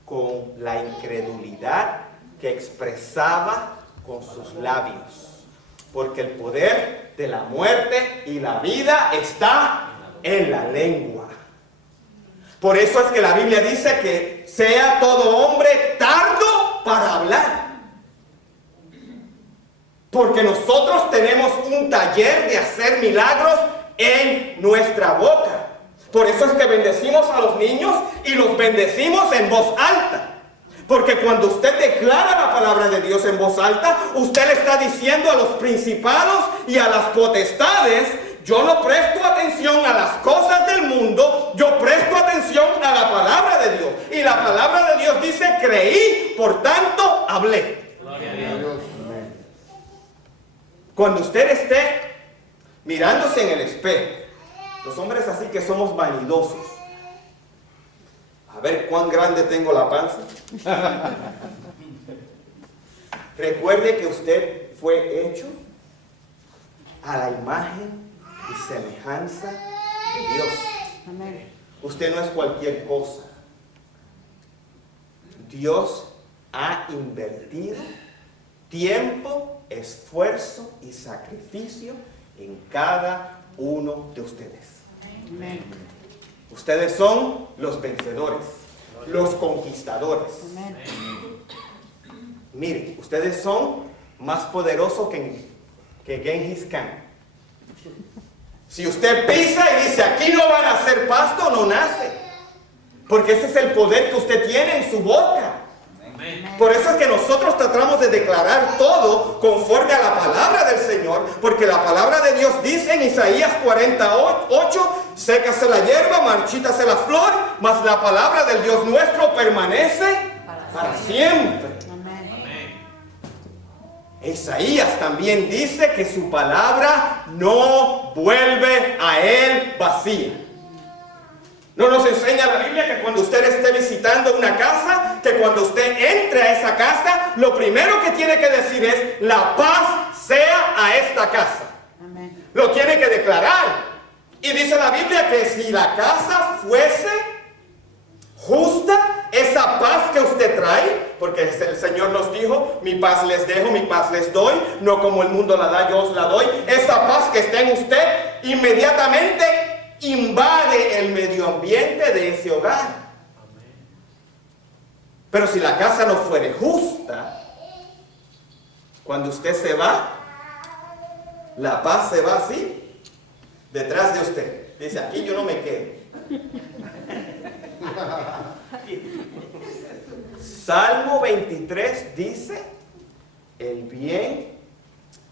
con la incredulidad que expresaba con sus labios. Porque el poder de la muerte y la vida está en la lengua. Por eso es que la Biblia dice que sea todo hombre tardo para hablar. Porque nosotros tenemos un taller de hacer milagros en nuestra boca. Por eso es que bendecimos a los niños y los bendecimos en voz alta. Porque cuando usted declara la palabra de Dios en voz alta, usted le está diciendo a los principados y a las potestades: yo no presto atención a las cosas del mundo, yo presto atención a la palabra de Dios. Y la palabra de Dios dice: creí, por tanto hablé. Gloria a Dios. Cuando usted esté mirándose en el espejo, los hombres así que somos vanidosos, a ver cuán grande tengo la panza. Recuerde que usted fue hecho a la imagen y semejanza de Dios. Amén. Usted no es cualquier cosa. Dios ha invertido tiempo, esfuerzo y sacrificio en cada uno de ustedes. Amén. Ustedes son los vencedores, los conquistadores. Amén. Miren, ustedes son más poderosos que Genghis Khan. Si usted pisa y dice: aquí no van a hacer pasto, no nace. Porque ese es el poder que usted tiene en su boca. Por eso es que nosotros tratamos de declarar todo conforme a la palabra del Señor, porque la palabra de Dios dice en Isaías 48: sécase la hierba, marchítase la flor, mas la palabra del Dios nuestro permanece para siempre. Amén. Isaías también dice que su palabra no vuelve a él vacía. No nos enseña la Biblia que cuando usted esté visitando una casa, que cuando usted entre a esa casa, lo primero que tiene que decir es, la paz sea a esta casa. Amén. Lo tiene que declarar. Y dice la Biblia que si la casa fuese justa, esa paz que usted trae, porque el Señor nos dijo, mi paz les dejo, mi paz les doy, no como el mundo la da, yo os la doy. Esa paz que está en usted, inmediatamente invade el medio ambiente de ese hogar. Pero si la casa no fuere justa, cuando usted se va, la paz se va así, detrás de usted. Dice, aquí yo no me quedo. Salmo 23 dice, el bien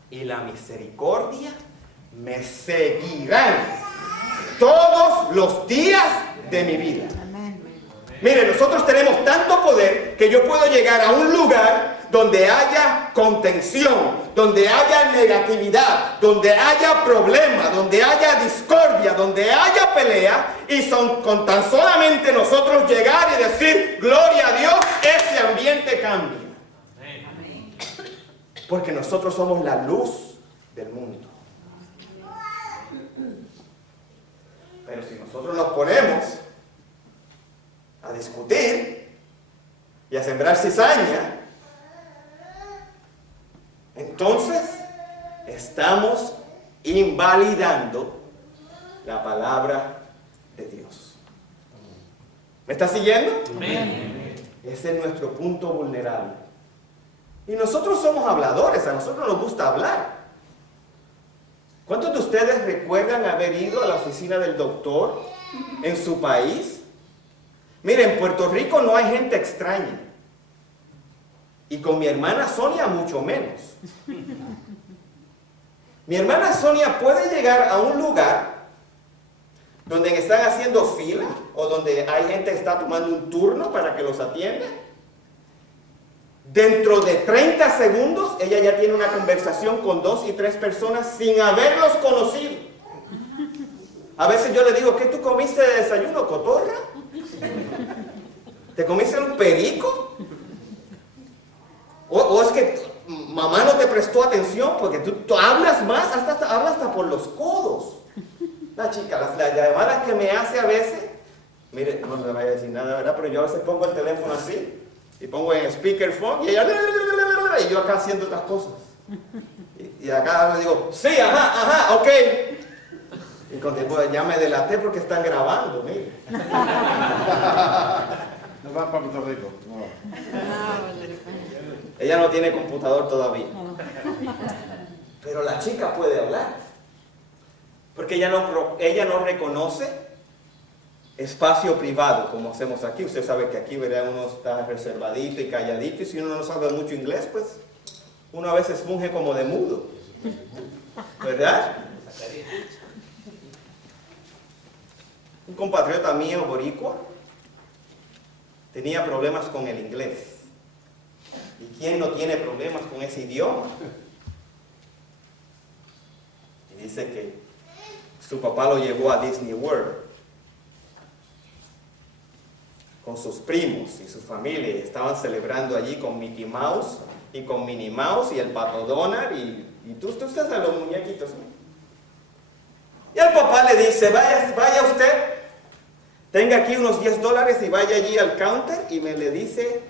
y la misericordia me seguirán todos los días de mi vida. Amén. Mire, nosotros tenemos tanto poder que yo puedo llegar a un lugar donde haya contención, donde haya negatividad, donde haya problema, donde haya discordia, donde haya pelea, y con tan solamente nosotros llegar y decir, gloria a Dios, ese ambiente cambia. Porque nosotros somos la luz del mundo. Pero si nosotros nos ponemos a discutir y a sembrar cizaña, entonces estamos invalidando la palabra de Dios. ¿Me está siguiendo? Amén. Ese es nuestro punto vulnerable. Y nosotros somos habladores, a nosotros nos gusta hablar. ¿Cuántos de ustedes recuerdan haber ido a la oficina del doctor en su país? Miren, en Puerto Rico no hay gente extraña. Y con mi hermana Sonia mucho menos. Mi hermana Sonia puede llegar a un lugar donde están haciendo fila o donde hay gente que está tomando un turno para que los atienda. Dentro de 30 segundos, ella ya tiene una conversación con 2 y 3 personas sin haberlos conocido. A veces yo le digo, ¿qué tú comiste de desayuno? ¿Cotorra? ¿Te comiste un perico? ¿O es que mamá no te prestó atención? Porque tú hablas más, hablas hasta por los codos. La chica, las llamadas que me hace a veces, mire, no le vaya a decir nada, ¿verdad? Pero yo a veces pongo el teléfono así, y pongo en speakerphone, y ella, y yo acá haciendo otras cosas. Y acá le digo, sí, ajá, ok. Y con tiempo ya me delaté porque están grabando, mire. No va para Puerto Rico. No. Ella no tiene computador todavía. Pero la chica puede hablar. Porque ella no reconoce espacio privado como hacemos aquí. Usted sabe que aquí, ¿verdad? Uno está reservadito y calladito. Y si uno no sabe mucho inglés, pues uno a veces funge como de mudo. ¿Verdad? Un compatriota mío, boricua, tenía problemas con el inglés. ¿Y quién no tiene problemas con ese idioma? Y dice que su papá lo llevó a Disney World con sus primos y su familia. Y estaban celebrando allí con Mickey Mouse y con Minnie Mouse y el Pato Donald y usted sabe los muñequitos, ¿no? Y el papá le dice, vaya usted, tenga aquí unos $10 y vaya allí al counter y me le dice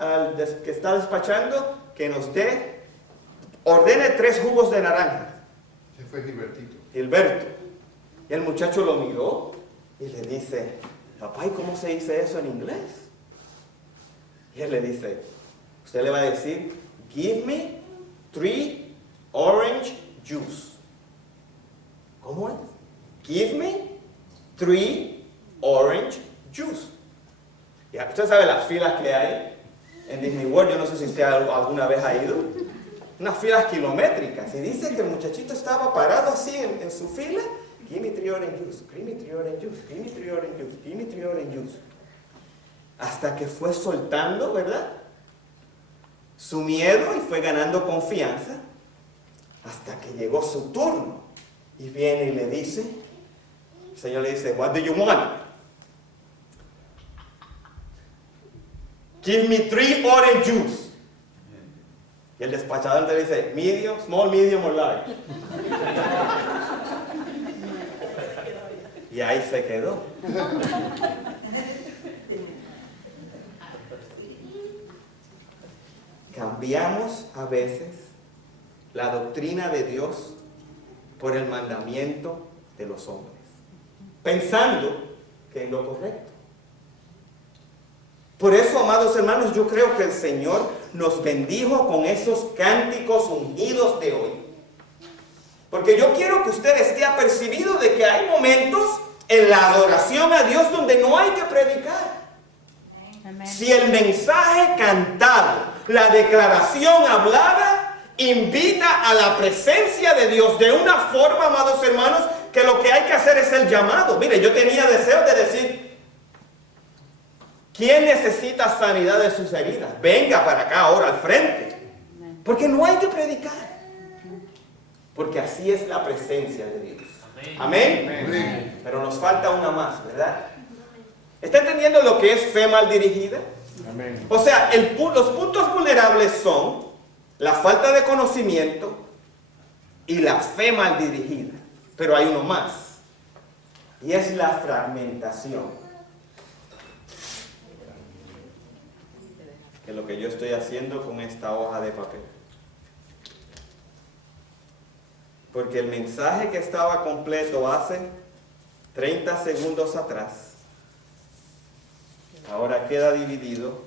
al que está despachando que nos ordene 3 jugos de naranja. Ese fue Gilberto. Y el muchacho lo miró y le dice, papá, ¿y cómo se dice eso en inglés? Y él le dice, usted le va a decir, give me 3 orange juice. ¿Cómo es? Give me 3 orange juice. Ya, usted sabe las filas que hay en Disney World. Yo no sé si usted alguna vez ha ido. Unas filas kilométricas. Y dice que el muchachito estaba parado así en su fila. Give me 3 orange juice. Give me 3 orange juice. Give me 3 orange juice. Give me 3 orange juice. Hasta que fue soltando, ¿verdad?, su miedo y fue ganando confianza. Hasta que llegó su turno. Y viene y le dice, el Señor le dice, what do you want? Give me 3 orange juice. Y el despachador te dice, medium, small, medium or large. Y ahí se quedó. Cambiamos a veces la doctrina de Dios por el mandamiento de los hombres, pensando que es lo correcto. Por eso, amados hermanos, yo creo que el Señor nos bendijo con esos cánticos ungidos de hoy. Porque yo quiero que usted esté apercibido de que hay momentos en la adoración a Dios donde no hay que predicar. Amén. Si el mensaje cantado, la declaración hablada, invita a la presencia de Dios de una forma, amados hermanos, que lo que hay que hacer es el llamado. Mire, yo tenía deseo de decir, ¿quién necesita sanidad de sus heridas? Venga para acá ahora al frente. Porque no hay que predicar. Porque así es la presencia de Dios. Amén. Amén. Pero nos falta una más, ¿verdad? ¿Está entendiendo lo que es fe mal dirigida? Amén. O sea, los puntos vulnerables son la falta de conocimiento y la fe mal dirigida. Pero hay uno más. Y es la fragmentación. Que es lo que yo estoy haciendo con esta hoja de papel. Porque el mensaje que estaba completo hace 30 segundos atrás, ahora queda dividido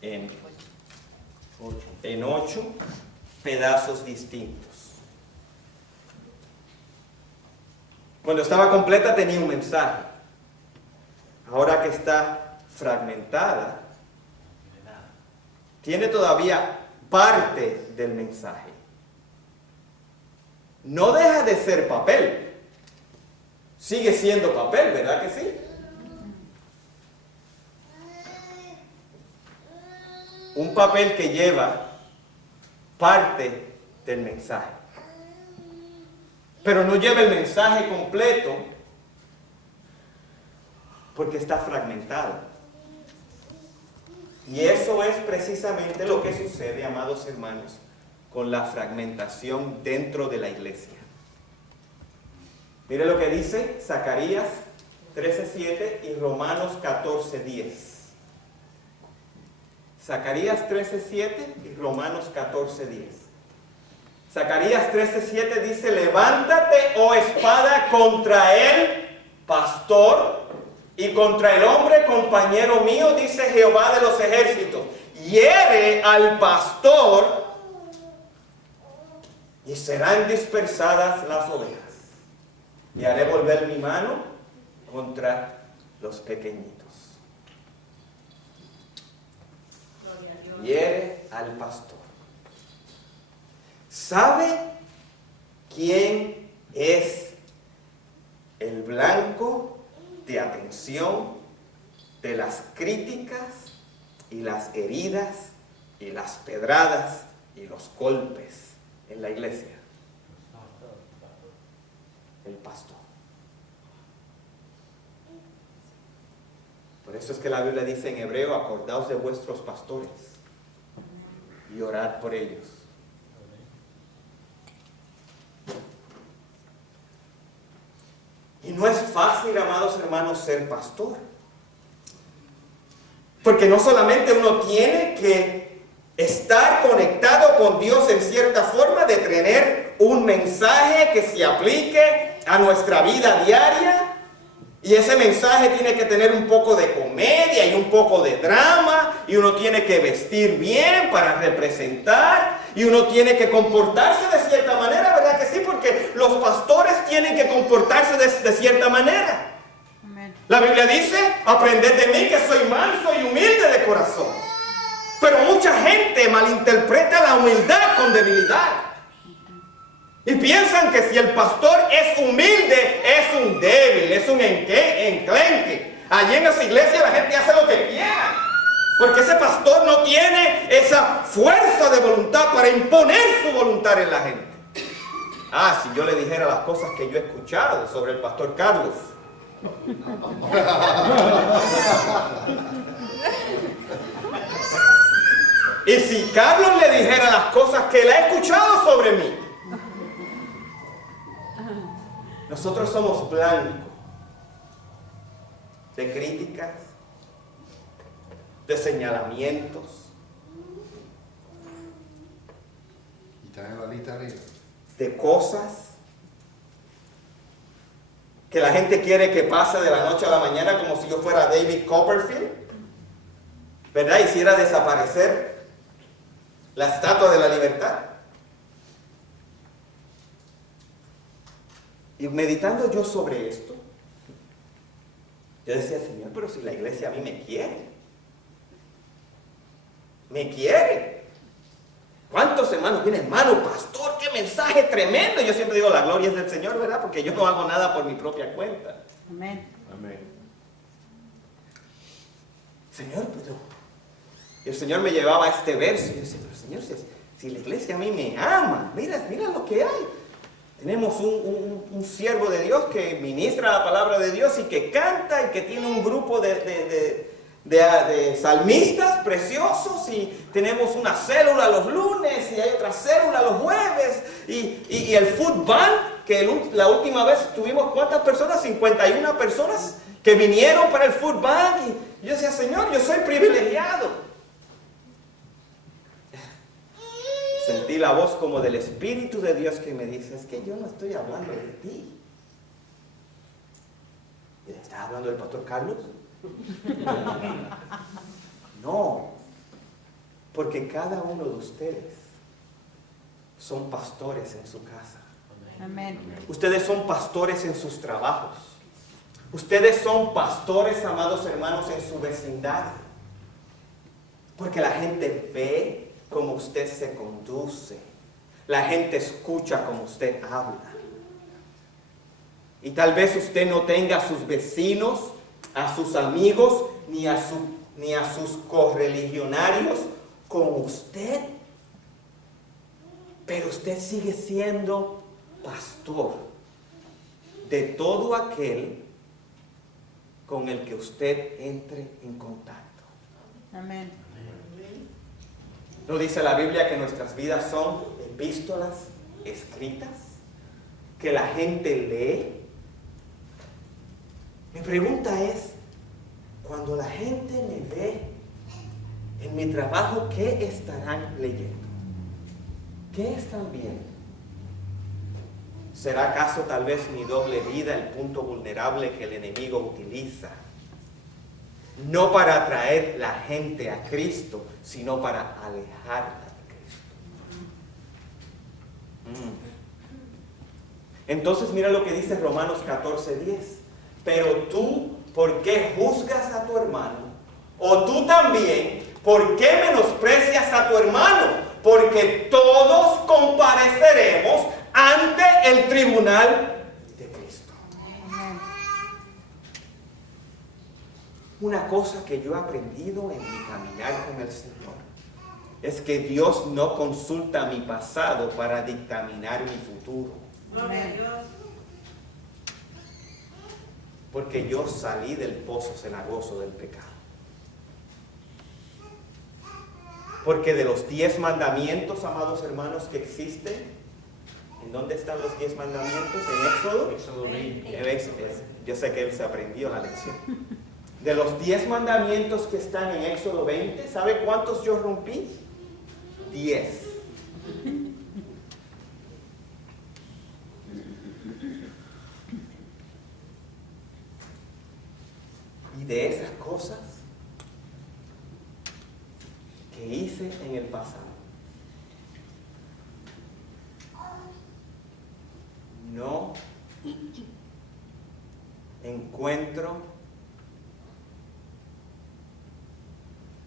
en 8 pedazos distintos. Cuando estaba completa tenía un mensaje. Ahora que está fragmentada, tiene todavía parte del mensaje. No deja de ser papel. Sigue siendo papel, ¿verdad que sí? Un papel que lleva parte del mensaje. Pero no lleva el mensaje completo porque está fragmentado. Y eso es precisamente lo que sucede, amados hermanos, con la fragmentación dentro de la iglesia. Mire lo que dice Zacarías 13:7 y Romanos 14:10. Zacarías 13:7 y Romanos 14:10. Zacarías 13:7 dice, levántate, oh espada, contra el pastor y contra el hombre compañero mío, dice Jehová de los ejércitos. Hiere al pastor y serán dispersadas las ovejas. Y haré volver mi mano contra los pequeñitos. Hiere al pastor. ¿Sabe quién es el blanco de atención de las críticas y las heridas y las pedradas y los golpes en la iglesia? El pastor. Por eso es que la Biblia dice en hebreo, acordaos de vuestros pastores y orad por ellos. Y no es fácil, amados hermanos, ser pastor. Porque no solamente uno tiene que estar conectado con Dios en cierta forma, de tener un mensaje que se aplique a nuestra vida diaria. Y ese mensaje tiene que tener un poco de comedia y un poco de drama. Y uno tiene que vestir bien para representar. Y uno tiene que comportarse de cierta manera, ¿verdad que sí? Porque los pastores tienen que comportarse de cierta manera. Amén. La Biblia dice, aprended de mí que soy manso y humilde de corazón. Pero mucha gente malinterpreta la humildad con debilidad. Y piensan que si el pastor es humilde, es un débil, es un enclenque. Allí en esa iglesia la gente hace lo que quiera. Porque ese pastor no tiene esa fuerza de voluntad para imponer su voluntad en la gente. Si yo le dijera las cosas que yo he escuchado sobre el pastor Carlos. Y si Carlos le dijera las cosas que él ha escuchado sobre mí, nosotros somos blancos de críticas, de señalamientos. Y está en la lista negra. De cosas que la gente quiere que pase de la noche a la mañana como si yo fuera David Copperfield, ¿verdad? Hiciera desaparecer la Estatua de la Libertad. Y meditando yo sobre esto, yo decía, Señor, pero si la iglesia a mí me quiere. Me quiere. ¿Cuántos hermanos vienen, hermano, pastor, qué mensaje tremendo? Yo siempre digo, la gloria es del Señor, ¿verdad? Porque yo no hago nada por mi propia cuenta. Amén. Amén. Señor, pero... Y el Señor me llevaba a este verso. Y yo decía, pero Señor, si la iglesia a mí me ama, mira lo que hay. Tenemos un siervo de Dios que ministra la palabra de Dios y que canta y que tiene un grupo de salmistas preciosos, y tenemos una célula los lunes y hay otra célula los jueves, y el food bank, que la última vez tuvimos ¿cuántas personas? 51 personas que vinieron para el food bank, y yo decía, Señor, yo soy privilegiado. Sentí la voz como del Espíritu de Dios que me dice, es que yo no estoy hablando de ti. ¿Estás hablando del pastor Carlos? No, porque cada uno de ustedes son pastores en su casa. Amén. Ustedes son pastores en sus trabajos. Ustedes son pastores, amados hermanos, en su vecindario. Porque la gente ve cómo usted se conduce. La gente escucha cómo usted habla. Y tal vez usted no tenga a sus vecinos, a sus amigos, ni a sus correligionarios con usted. Pero usted sigue siendo pastor de todo aquel con el que usted entre en contacto. Amén. ¿No dice la Biblia que nuestras vidas son epístolas escritas? Que la gente lee. Mi pregunta es, cuando la gente me ve en mi trabajo, ¿qué estarán leyendo? ¿Qué están viendo? ¿Será acaso tal vez mi doble vida el punto vulnerable que el enemigo utiliza? No para atraer la gente a Cristo, sino para alejarla de Cristo. Entonces mira lo que dice Romanos 14:10. Pero tú, ¿por qué juzgas a tu hermano? O tú también, ¿por qué menosprecias a tu hermano? Porque todos compareceremos ante el tribunal de Cristo. Una cosa que yo he aprendido en mi caminar con el Señor es que Dios no consulta mi pasado para dictaminar mi futuro. Porque yo salí del pozo cenagoso del pecado. Porque de los 10 mandamientos, amados hermanos, que existen, ¿en dónde están los 10 mandamientos? ¿En Éxodo? Éxodo 20. Yo sé que él se aprendió la lección. De los 10 mandamientos que están en Éxodo 20, ¿sabe cuántos yo rompí? 10. Y de esas cosas que hice en el pasado, no encuentro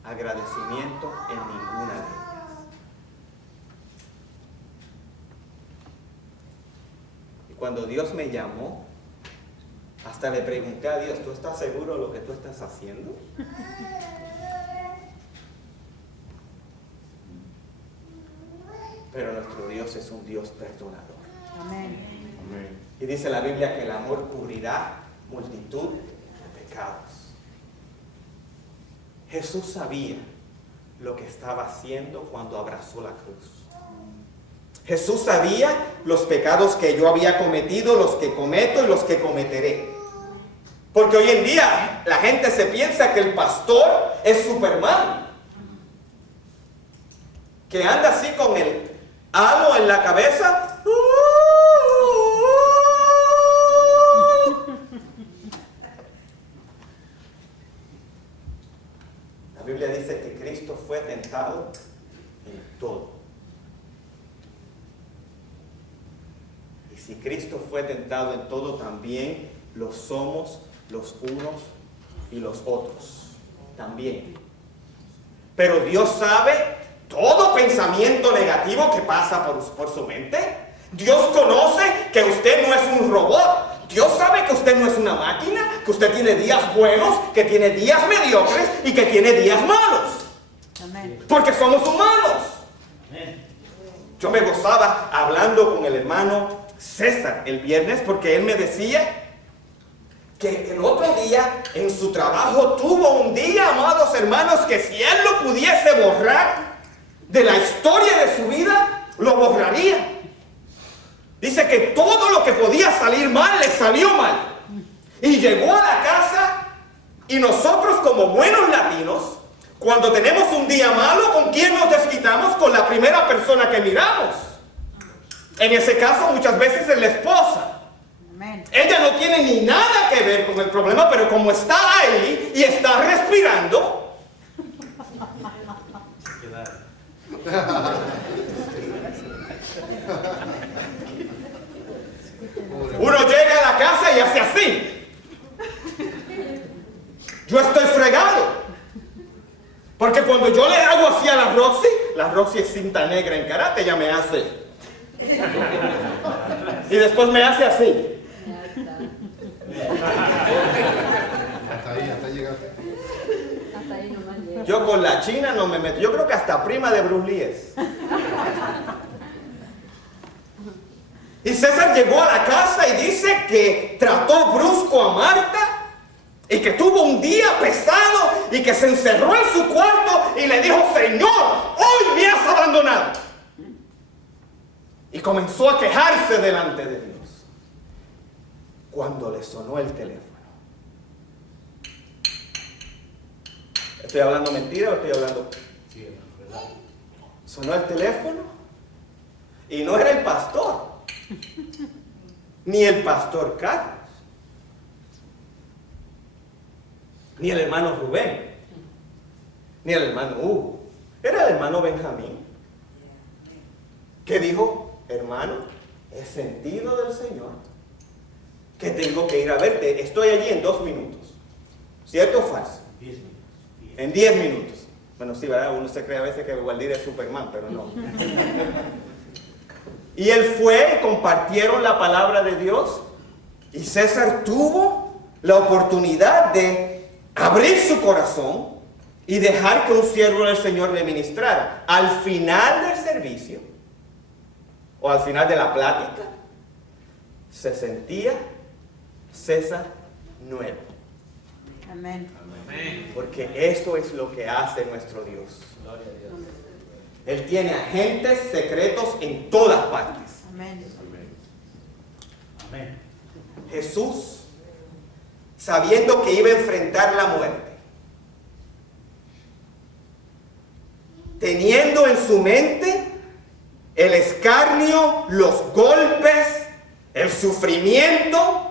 agradecimiento en ninguna de ellas. Y cuando Dios me llamó, hasta le pregunté a Dios, ¿tú estás seguro de lo que tú estás haciendo? Pero nuestro Dios es un Dios perdonador. Amén. Amén. Y dice la Biblia que el amor cubrirá multitud de pecados. Jesús sabía lo que estaba haciendo cuando abrazó la cruz. Jesús sabía los pecados que yo había cometido, los que cometo y los que cometeré. Porque hoy en día la gente se piensa que el pastor es Superman, que anda así con el halo en la cabeza. La Biblia dice que Cristo fue tentado en todo. Y si Cristo fue tentado en todo, también lo somos los unos y los otros. También. Pero Dios sabe todo pensamiento negativo que pasa por su mente. Dios conoce que usted no es un robot. Dios sabe que usted no es una máquina, que usted tiene días buenos, que tiene días mediocres y que tiene días malos. Amén. Porque somos humanos. Yo me gozaba hablando con el hermano César el viernes porque él me decía que el otro día en su trabajo tuvo un día, amados hermanos, que si él lo pudiese borrar de la historia de su vida, lo borraría. Dice que todo lo que podía salir mal, le salió mal. Y llegó a la casa y nosotros como buenos latinos, cuando tenemos un día malo, ¿con quién nos desquitamos? Con la primera persona que miramos. En ese caso muchas veces es la esposa. Amén. Ella no tiene ni nada que ver con el problema, pero como está ahí y está respirando, uno llega a la casa y hace así. Yo estoy fregado. Porque cuando yo le hago así a la Roxy es cinta negra en karate, ella me hace. Y después me hace así. Hasta ahí llegaste. Hasta ahí nomás llega. Yo con la china no me meto. Yo creo que hasta prima de Bruce Lee es. Y César llegó a la casa y dice que trató brusco a Marta y que tuvo un día pesado y que se encerró en su cuarto y le dijo: Señor, hoy me has abandonado. Y comenzó a quejarse delante de Dios. Cuando le sonó el teléfono. ¿Estoy hablando mentira o estoy hablando? Sí, ¿verdad? Sonó el teléfono y no era el pastor, ni el pastor Carlos, ni el hermano Rubén, ni el hermano Hugo. Era el hermano Benjamín, que dijo: hermano, he sentido del Señor que tengo que ir a verte. Estoy allí en 2 minutos. ¿Cierto o falso? 10 minutos. En 10 minutos. Bueno, sí, ¿verdad? Uno se cree a veces que Waldir es Superman, pero no. Y él fue y compartieron la palabra de Dios. Y César tuvo la oportunidad de abrir su corazón y dejar que un siervo del Señor le ministrara. Al final del servicio, o al final de la plática, se sentía César nuevo. Amén. Porque eso es lo que hace nuestro Dios. Gloria a Dios. Él tiene agentes secretos en todas partes. Amén. Amén. Jesús, sabiendo que iba a enfrentar la muerte, teniendo en su mente el escarnio, los golpes, el sufrimiento,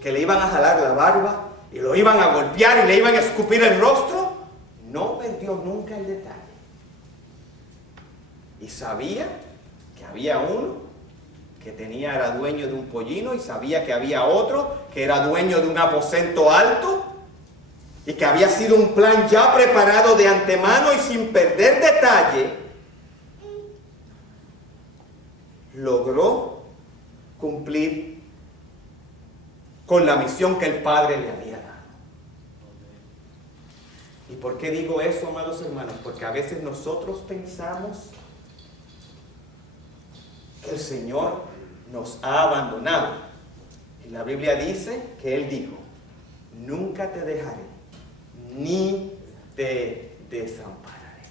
que le iban a jalar la barba y lo iban a golpear y le iban a escupir el rostro, no perdió nunca el detalle. Y sabía que había uno que era dueño de un pollino, y sabía que había otro que era dueño de un aposento alto, y que había sido un plan ya preparado de antemano, y sin perder detalle logró cumplir con la misión que el Padre le había dado. ¿Y por qué digo eso, amados hermanos? Porque a veces nosotros pensamos que el Señor nos ha abandonado. la Biblia dice que Él dijo, nunca te dejaré, ni te desampararé.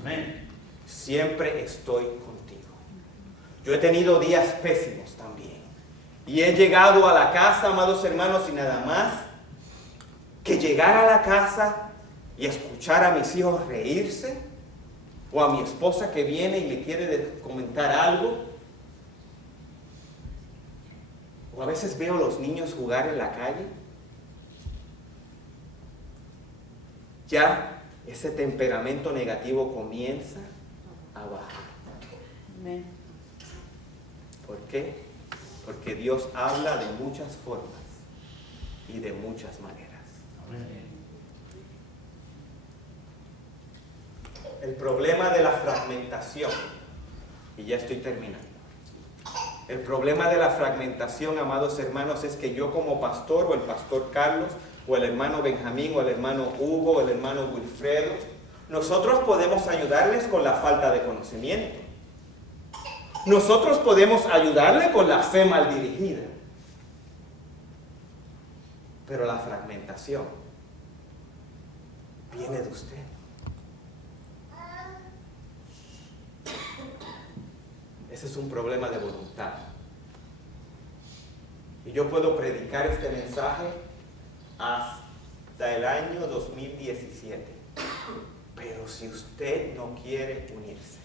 Amén. Siempre estoy contigo. Yo he tenido días pésimos también. Y he llegado a la casa, amados hermanos, y nada más que llegar a la casa y escuchar a mis hijos reírse, o a mi esposa que viene y me quiere comentar algo, o a veces veo a los niños jugar en la calle, ya ese temperamento negativo comienza a bajar. Amén. ¿Por qué? Porque Dios habla de muchas formas y de muchas maneras. El problema de la fragmentación, y ya estoy terminando. El problema de la fragmentación, amados hermanos, es que yo como pastor, o el pastor Carlos, o el hermano Benjamín, o el hermano Hugo, o el hermano Wilfredo, nosotros podemos ayudarles con la falta de conocimiento. Nosotros podemos ayudarle con la fe mal dirigida. Pero la fragmentación viene de usted. Ese es un problema de voluntad. Y yo puedo predicar este mensaje hasta el año 2017. Pero si usted no quiere unirse,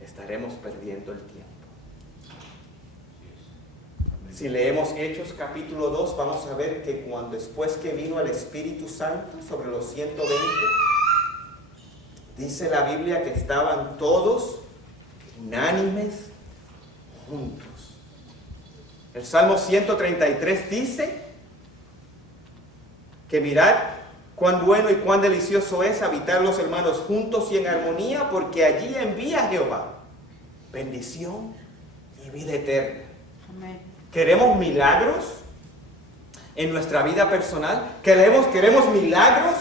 estaremos perdiendo el tiempo. Si leemos Hechos capítulo 2, vamos a ver que cuando después que vino el Espíritu Santo sobre los 120, dice la Biblia que estaban todos unánimes juntos. El Salmo 133 dice que mirad cuán bueno y cuán delicioso es habitar los hermanos juntos y en armonía, porque allí envía Jehová bendición y vida eterna. Amén. ¿Queremos milagros en nuestra vida personal? ¿Queremos milagros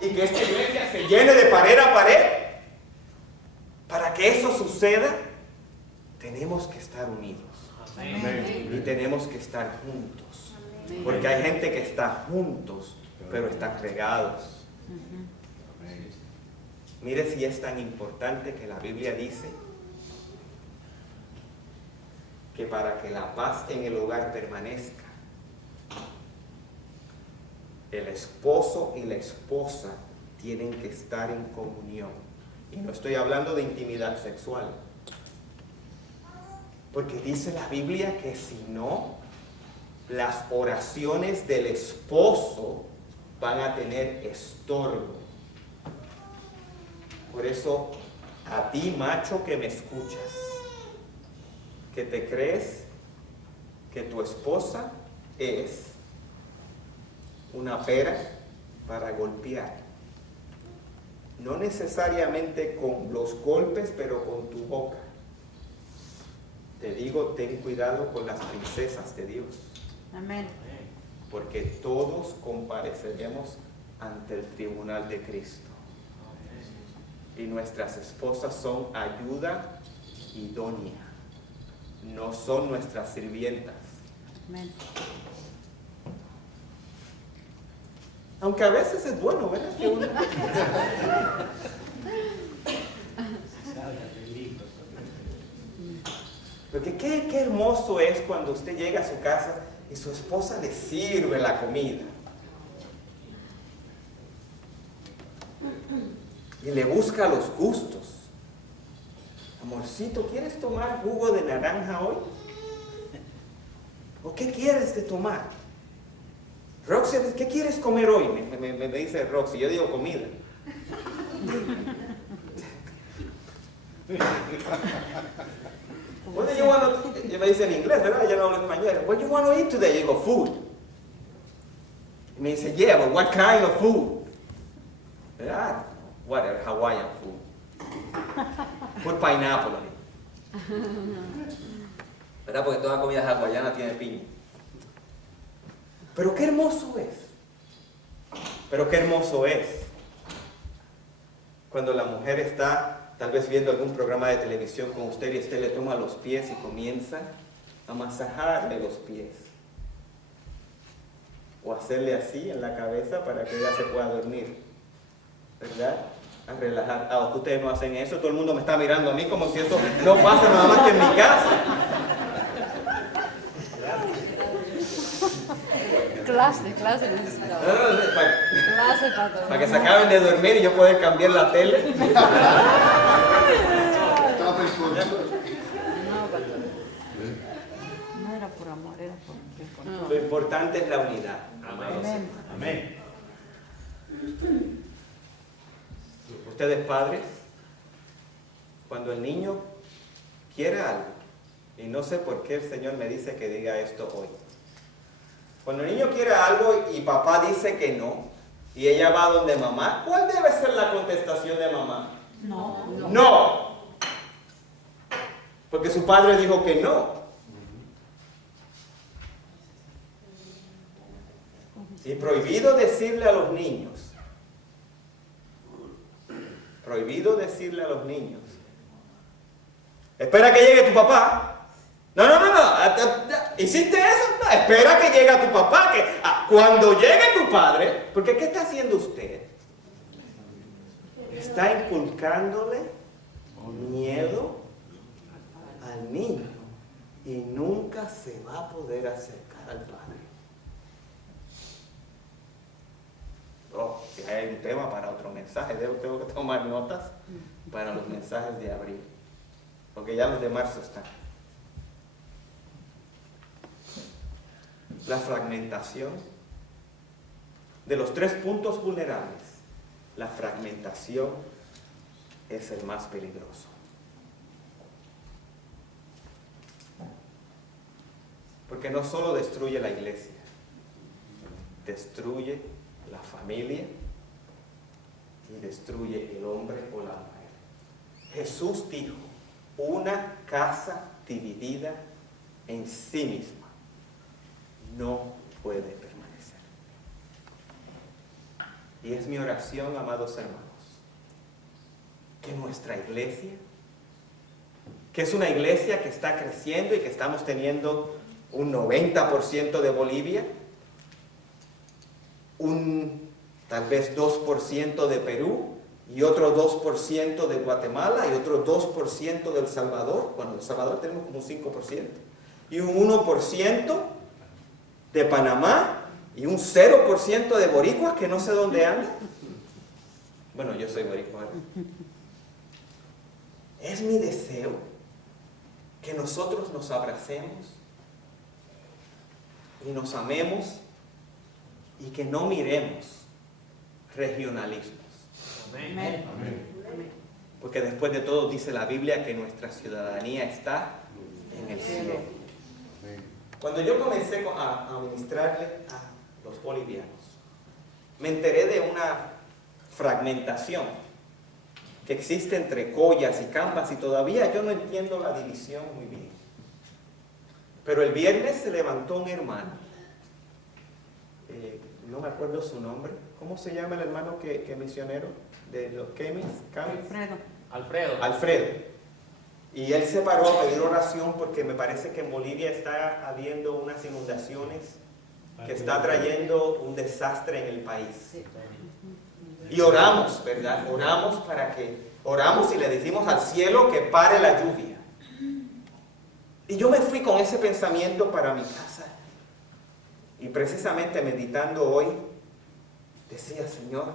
y que esta iglesia se llene de pared a pared? Para que eso suceda, tenemos que estar unidos. Amén. Y tenemos que estar juntos. Porque hay gente que está juntos, pero están regados. Mire si es tan importante que la Biblia dice que para que la paz en el hogar permanezca, el esposo y la esposa tienen que estar en comunión. Y no estoy hablando de intimidad sexual. Porque dice la Biblia que si no, las oraciones del esposo van a tener estorbo. Por eso, a ti, macho, que me escuchas, que te crees que tu esposa es una pera para golpear. No necesariamente con los golpes, pero con tu boca. Te digo, ten cuidado con las princesas de Dios. Amén. Porque todos compareceremos ante el tribunal de Cristo. Y nuestras esposas son ayuda idónea. No son nuestras sirvientas. Amén. Aunque a veces es bueno, ¿verdad? Que uno... Porque qué hermoso es cuando usted llega a su casa y su esposa le sirve la comida. Y le busca los gustos. Amorcito, ¿quieres tomar jugo de naranja hoy? ¿O qué quieres de tomar? Roxy, ¿qué quieres comer hoy? Me dice Roxy, yo digo comida. What do you want to eat? Me dice en inglés, ¿verdad? Yo no hablo español. What do you want to eat today? Yo digo, food. Y me dice, yeah, but what kind of food? ¿Verdad? Whatever, Hawaiian food. Put pineapple on it. ¿Verdad? Porque toda comida hawaiana tiene piña. Pero qué hermoso es. Pero qué hermoso es cuando la mujer está tal vez viendo algún programa de televisión con usted y usted le toma los pies y comienza a masajarle los pies. O hacerle así en la cabeza para que ella se pueda dormir. ¿Verdad? A relajar. Ah, ustedes no hacen eso. Todo el mundo me está mirando a mí como si eso no pasa nada más que en mi casa. Clase necesitaba. Para Clase para todo. que se acaben de dormir y yo poder cambiar la tele. No, pastor. No era por amor, era por... Lo importante es la unidad. Amados. Amén. Amén. Ustedes padres, cuando el niño quiere algo, y no sé por qué el Señor me dice que diga esto hoy. Cuando el niño quiere algo y papá dice que no, y ella va donde mamá, ¿cuál debe ser la contestación de mamá? No. No. Porque su padre dijo que no. Y prohibido decirle a los niños, espera que llegue tu papá. No. ¿Hiciste eso? No, espera que llegue tu papá. Cuando llegue tu padre, porque ¿qué está haciendo usted? Está inculcándole miedo al niño y nunca se va a poder acercar al padre. Hay un tema para otro mensaje. Tengo que tomar notas para los mensajes de abril, porque ya los de marzo están. La fragmentación. De los 3 puntos vulnerables, la fragmentación es el más peligroso. Porque no solo destruye la iglesia, destruye la familia y destruye el hombre o la mujer. Jesús dijo, una casa dividida en sí misma no puede permanecer. Y es mi oración, amados hermanos, que nuestra iglesia, que es una iglesia que está creciendo y que estamos teniendo un 90% de Bolivia, un tal vez 2% de Perú y otro 2% de Guatemala y otro 2% de El Salvador. Bueno, en El Salvador tenemos como un 5%. Y un 1% de Panamá y un 0% de boricuas que no sé dónde andan. Bueno, yo soy boricua. Es mi deseo que nosotros nos abracemos y nos amemos y que no miremos regionalismos. Amén. Porque después de todo dice la Biblia que nuestra ciudadanía está en el cielo. Cuando yo comencé a ministrarle a los bolivianos, me enteré de una fragmentación que existe entre Collas y Cambas y todavía yo no entiendo la división muy bien. Pero el viernes se levantó un hermano, no me acuerdo su nombre. ¿Cómo se llama el hermano que misionero de los Kemis? Alfredo. Y él se paró a pedir oración porque me parece que en Bolivia está habiendo unas inundaciones que está trayendo un desastre en el país. Y oramos, ¿verdad? Oramos y le decimos al cielo que pare la lluvia. Y yo me fui con ese pensamiento para mi casa. Y precisamente meditando hoy, decía, Señor,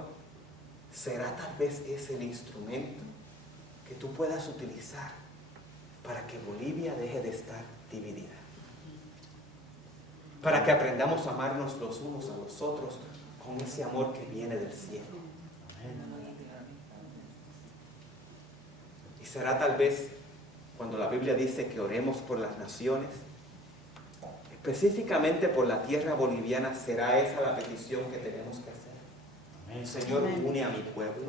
¿será tal vez ese el instrumento que tú puedas utilizar para que Bolivia deje de estar dividida? Para que aprendamos a amarnos los unos a los otros con ese amor que viene del cielo. Y será tal vez cuando la Biblia dice que oremos por las naciones, específicamente por la tierra boliviana, será esa la petición que tenemos que hacer. Señor, une a mi pueblo.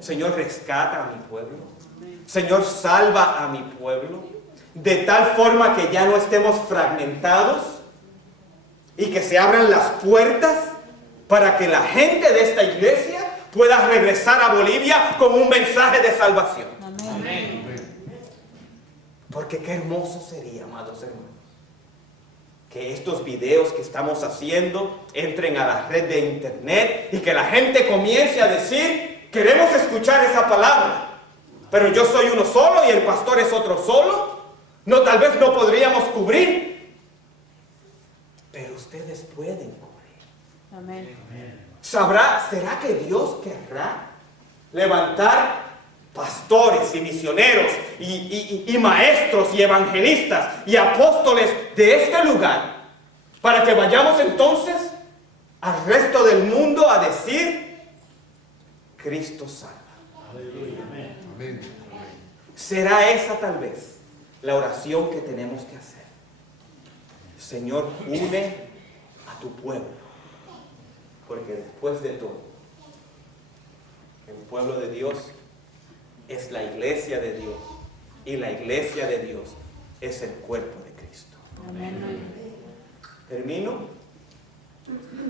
Señor, rescata a mi pueblo. Señor, salva a mi pueblo. De tal forma que ya no estemos fragmentados y que se abran las puertas para que la gente de esta iglesia pueda regresar a Bolivia con un mensaje de salvación. Porque qué hermoso sería, amados hermanos, que estos videos que estamos haciendo entren a la red de internet y que la gente comience a decir, queremos escuchar esa palabra, pero yo soy uno solo y el pastor es otro solo. No, tal vez no podríamos cubrir, pero ustedes pueden cubrir. Amén. ¿Será que Dios querrá levantar pastores y misioneros y maestros y evangelistas y apóstoles de este lugar para que vayamos entonces al resto del mundo a decir, Cristo salva? Amén. ¿Será esa tal vez la oración que tenemos que hacer? Señor, une a tu pueblo, porque después de todo, el pueblo de Dios es la iglesia de Dios, y la iglesia de Dios es el cuerpo de Cristo. Amén. Termino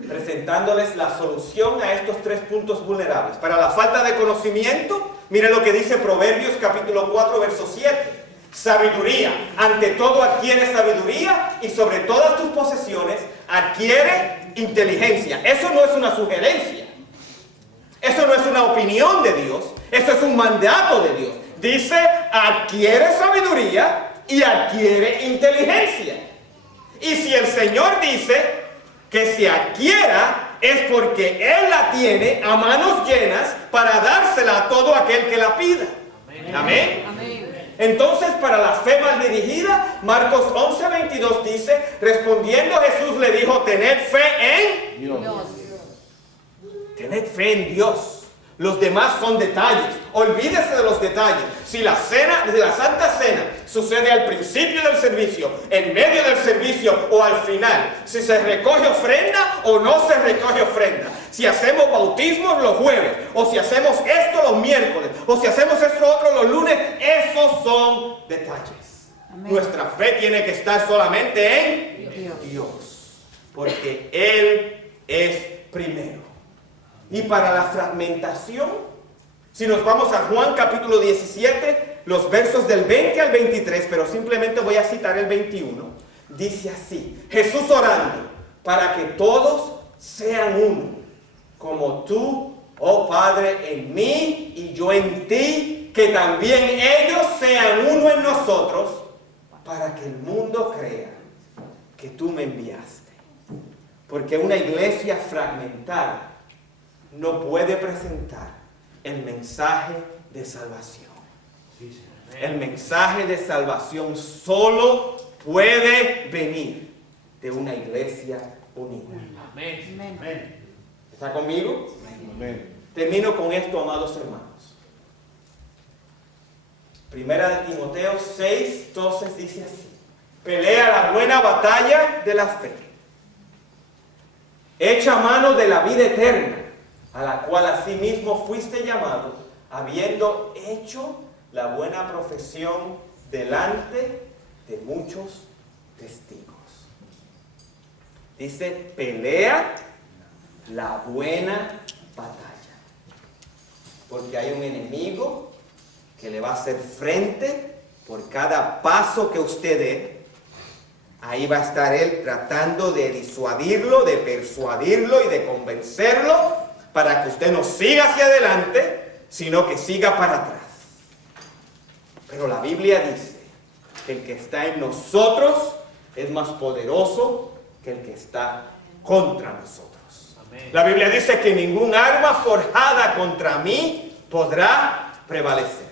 presentándoles la solución a estos 3 puntos vulnerables. Para la falta de conocimiento, miren lo que dice Proverbios capítulo 4, verso 7. Sabiduría, ante todo adquiere sabiduría, y sobre todas tus posesiones adquiere inteligencia. Eso no es una sugerencia, eso no es una opinión de Dios, eso es un mandato de Dios. Dice, adquiere sabiduría y adquiere inteligencia. Y si el Señor dice que se adquiera, es porque Él la tiene a manos llenas para dársela a todo aquel que la pida. Amén. Amén. Entonces, para la fe mal dirigida, Marcos 11:22 dice, respondiendo Jesús le dijo, tened fe en Dios. Tened fe en Dios. Los demás son detalles. Olvídese de los detalles. Si la Santa Cena sucede al principio del servicio, en medio del servicio o al final, si se recoge ofrenda o no se recoge ofrenda, si hacemos bautismos los jueves, o si hacemos esto los miércoles, o si hacemos esto otro los lunes, esos son detalles. Amén. Nuestra fe tiene que estar solamente en Dios, porque Él es primero. Y para la fragmentación, si nos vamos a Juan capítulo 17, los versos del 20 al 23, pero simplemente voy a citar el 21, dice así, Jesús orando, para que todos sean uno, como tú, oh Padre, en mí y yo en ti, que también ellos sean uno en nosotros, para que el mundo crea que tú me enviaste. Porque una iglesia fragmentada no puede presentar el mensaje de salvación. El mensaje de salvación solo puede venir de una iglesia unida. Amén. ¿Está conmigo? Amén. Termino con esto, amados hermanos. Primera de Timoteo 6:12 dice así: pelea la buena batalla de la fe. Echa mano de la vida eterna, a la cual asimismo fuiste llamado, habiendo hecho la buena profesión delante de muchos testigos. Dice, pelea la buena batalla. Porque hay un enemigo que le va a hacer frente por cada paso que usted dé. Ahí va a estar él tratando de disuadirlo, de persuadirlo y de convencerlo para que usted no siga hacia adelante, sino que siga para atrás. Pero la Biblia dice que el que está en nosotros es más poderoso que el que está contra nosotros. Amén. La Biblia dice que ningún arma forjada contra mí podrá prevalecer.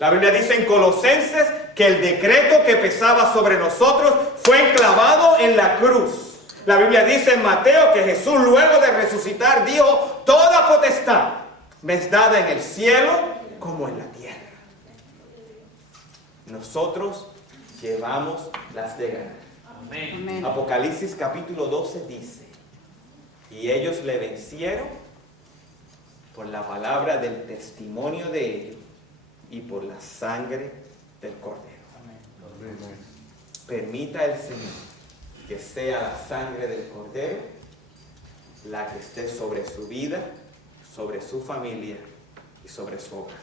La Biblia dice en Colosenses que el decreto que pesaba sobre nosotros fue enclavado en la cruz. La Biblia dice en Mateo que Jesús, luego de resucitar, dijo, toda potestad me es dada en el cielo como en la tierra. Nosotros llevamos las de ganar. Amén. Apocalipsis capítulo 12 dice, y ellos le vencieron por la palabra del testimonio de ellos y por la sangre del Cordero. Amén. Permita el Señor que sea la sangre del Cordero la que esté sobre su vida, sobre su familia y sobre su hogar.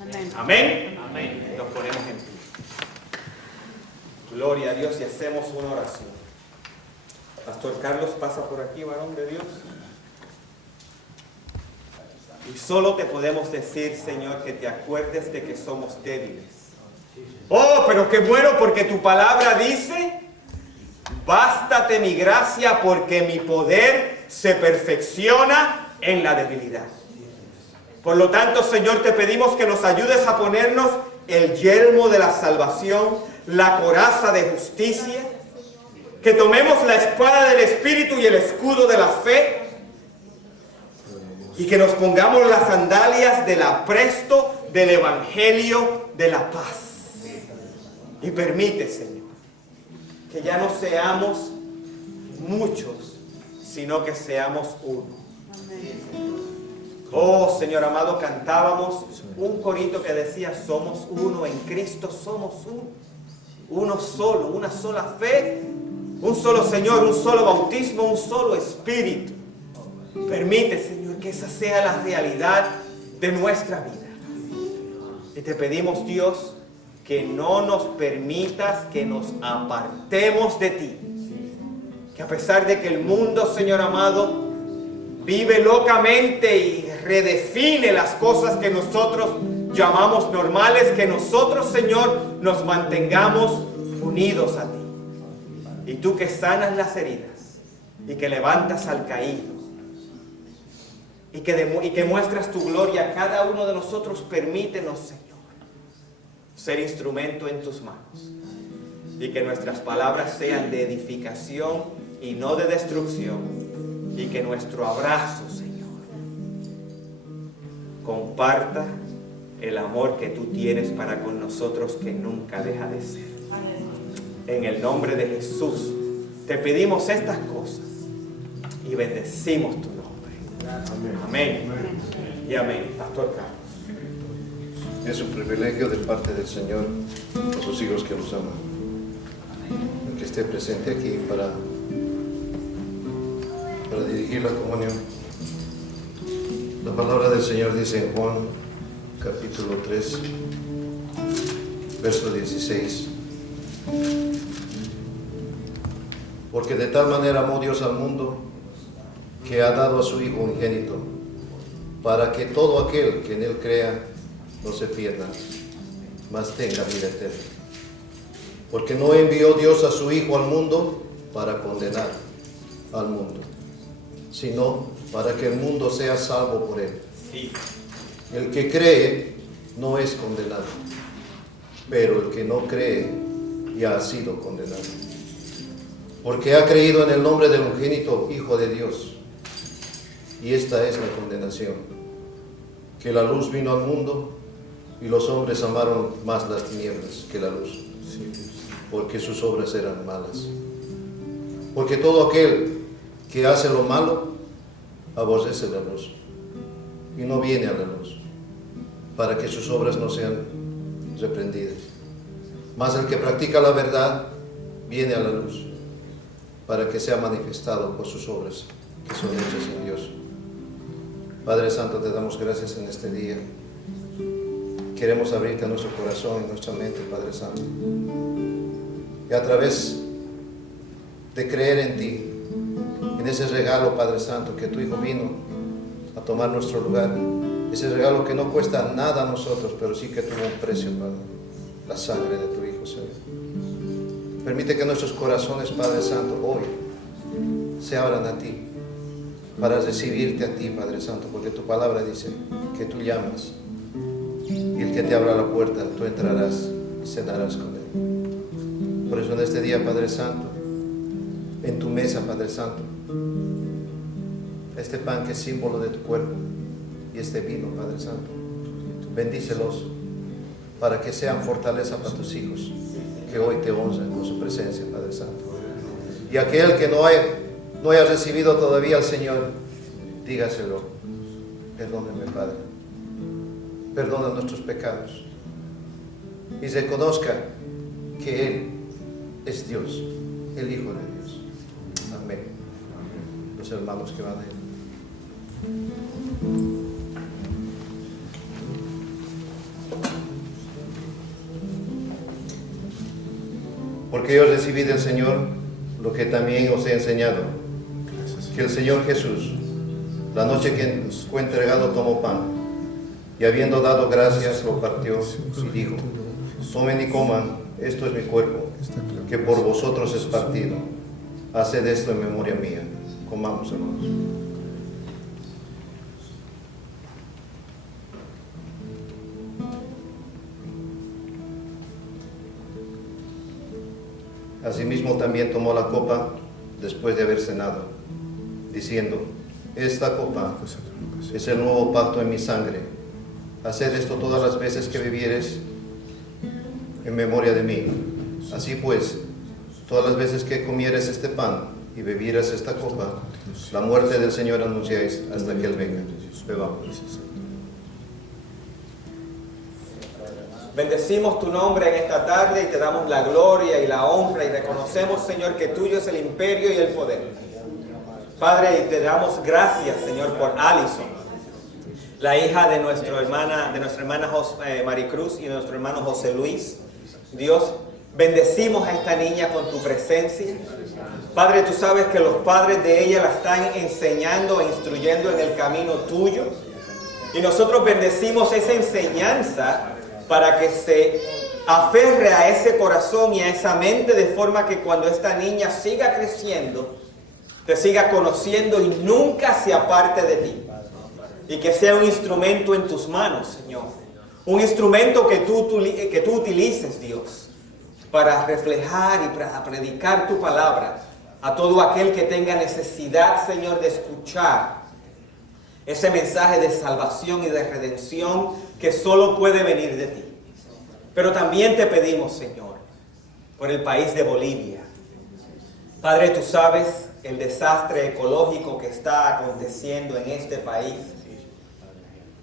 Amén. Amén. Amén. Nos ponemos en pie. Gloria a Dios, y hacemos una oración. Pastor Carlos pasa por aquí, varón de Dios. Y solo te podemos decir, Señor, que te acuerdes de que somos débiles. Oh, pero qué bueno, porque tu palabra dice: bástate mi gracia, porque mi poder se perfecciona en la debilidad. Por lo tanto, Señor, te pedimos que nos ayudes a ponernos el yelmo de la salvación, la coraza de justicia, que tomemos la espada del Espíritu y el escudo de la fe, y que nos pongamos las sandalias del apresto del Evangelio de la paz. Y permite, Señor, que ya no seamos muchos, sino que seamos uno. Oh, Señor amado, cantábamos un corito que decía: somos uno, en Cristo somos uno. Uno solo, una sola fe, un solo Señor, un solo bautismo, un solo Espíritu. Permite, Señor, que esa sea la realidad de nuestra vida. Y te pedimos, Dios, que no nos permitas que nos apartemos de ti. Que a pesar de que el mundo, Señor amado, vive locamente y redefine las cosas que nosotros llamamos normales, que nosotros, Señor, nos mantengamos unidos a ti. Y tú que sanas las heridas y que levantas al caído y que muestras tu gloria a cada uno de nosotros, permítenos, Señor, ser instrumento en tus manos, y que nuestras palabras sean de edificación y no de destrucción, y que nuestro abrazo, Señor, comparta el amor que tú tienes para con nosotros, que nunca deja de ser. En el nombre de Jesús te pedimos estas cosas y bendecimos tu nombre. Amén. Y amén. Pastor Carlos. Es un privilegio de parte del Señor a sus hijos que los aman, el que esté presente aquí para dirigir la comunión. La palabra del Señor dice en Juan capítulo 3, verso 16: porque de tal manera amó Dios al mundo, que ha dado a su Hijo unigénito, para que todo aquel que en él crea no se pierda, mas tenga vida eterna. Porque no envió Dios a su Hijo al mundo para condenar al mundo, sino para que el mundo sea salvo por él. Sí. El que cree no es condenado, pero el que no cree ya ha sido condenado, porque ha creído en el nombre del unigénito Hijo de Dios. Y esta es la condenación, que la luz vino al mundo, y los hombres amaron más las tinieblas que la luz, porque sus obras eran malas. Porque todo aquel que hace lo malo aborrece la luz, y no viene a la luz, para que sus obras no sean reprendidas. Mas el que practica la verdad viene a la luz, para que sea manifestado por sus obras, que son hechas en Dios. Padre Santo, te damos gracias en este día. Queremos abrirte a nuestro corazón y nuestra mente, Padre Santo. Y a través de creer en ti, en ese regalo, Padre Santo, que tu Hijo vino a tomar nuestro lugar, ese regalo que no cuesta nada a nosotros, pero sí que tuvo un precio, Padre, la sangre de tu Hijo, Señor. Permite que nuestros corazones, Padre Santo, hoy se abran a ti, para recibirte a ti, Padre Santo, porque tu palabra dice que tú llamas, y el que te abra la puerta, tú entrarás y cenarás con él. Por eso en este día, Padre Santo, en tu mesa, Padre Santo, este pan que es símbolo de tu cuerpo, y este vino, Padre Santo, bendícelos para que sean fortaleza para tus hijos, que hoy te honran con su presencia, Padre Santo. Y aquel que no haya recibido todavía al Señor, dígaselo: perdóneme, Padre, perdona nuestros pecados, y reconozca que Él es Dios, el Hijo de Dios. Amén. Los hermanos que van a Él. porque yo recibí del Señor lo que también os he enseñado, que el Señor Jesús, la noche que fue entregado, tomó pan, y habiendo dado gracias, lo partió y dijo: tomen y coman, esto es mi cuerpo, que por vosotros es partido. Haced esto en memoria mía. Comamos, hermanos. Asimismo también tomó la copa después de haber cenado, diciendo: esta copa es el nuevo pacto en mi sangre. Haced esto todas las veces que bebiereis en memoria de mí. Así pues, todas las veces que comieres este pan y bebieras esta copa, la muerte del Señor anunciáis hasta que Él venga. Bebamos. Bendecimos tu nombre en esta tarde y te damos la gloria y la honra y reconocemos, Señor, que tuyo es el imperio y el poder. Padre, y te damos gracias, Señor, por Alison, la hija de nuestra hermana Maricruz y de nuestro hermano José Luis. Dios, bendecimos a esta niña con tu presencia. Padre, tú sabes que los padres de ella la están enseñando e instruyendo en el camino tuyo. Y nosotros bendecimos esa enseñanza para que se aferre a ese corazón y a esa mente, de forma que cuando esta niña siga creciendo, te siga conociendo y nunca se aparte de ti. Y que sea un instrumento en tus manos, Señor. Un instrumento que tú utilices, Dios, para reflejar y para predicar tu palabra a todo aquel que tenga necesidad, Señor, de escuchar ese mensaje de salvación y de redención que solo puede venir de ti. Pero también te pedimos, Señor, por el país de Bolivia. Padre, tú sabes el desastre ecológico que está aconteciendo en este país.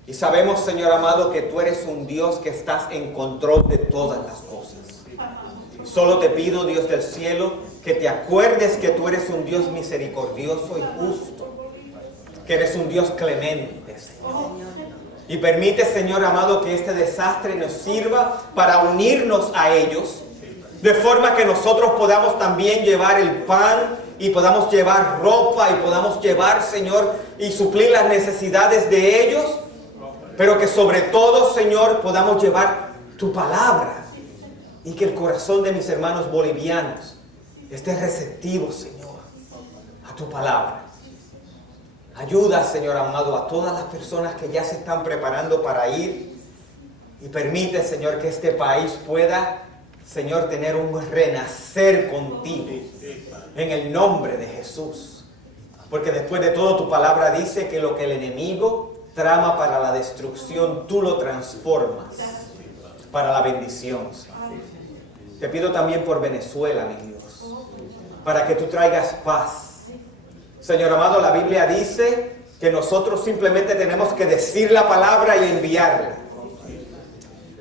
Y sabemos, Señor amado, que tú eres un Dios que estás en control de todas las cosas. Solo te pido, Dios del cielo, que te acuerdes que tú eres un Dios misericordioso y justo, que eres un Dios clemente, Señor. Y permite, Señor amado, que este desastre nos sirva para unirnos a ellos, de forma que nosotros podamos también llevar el pan y podamos llevar ropa y podamos llevar, Señor, y suplir las necesidades de ellos, pero que sobre todo, Señor, podamos llevar tu palabra y que el corazón de mis hermanos bolivianos esté receptivo, Señor, a tu palabra. Ayuda, Señor amado, a todas las personas que ya se están preparando para ir, y permite, Señor, que este país pueda, Señor, tener un renacer contigo en el nombre de Jesús. Porque después de todo tu palabra dice que lo que el enemigo trama para la destrucción, tú lo transformas para la bendición. Te pido también por Venezuela, mi Dios, para que tú traigas paz. Señor amado, la Biblia dice que nosotros simplemente tenemos que decir la palabra y enviarla.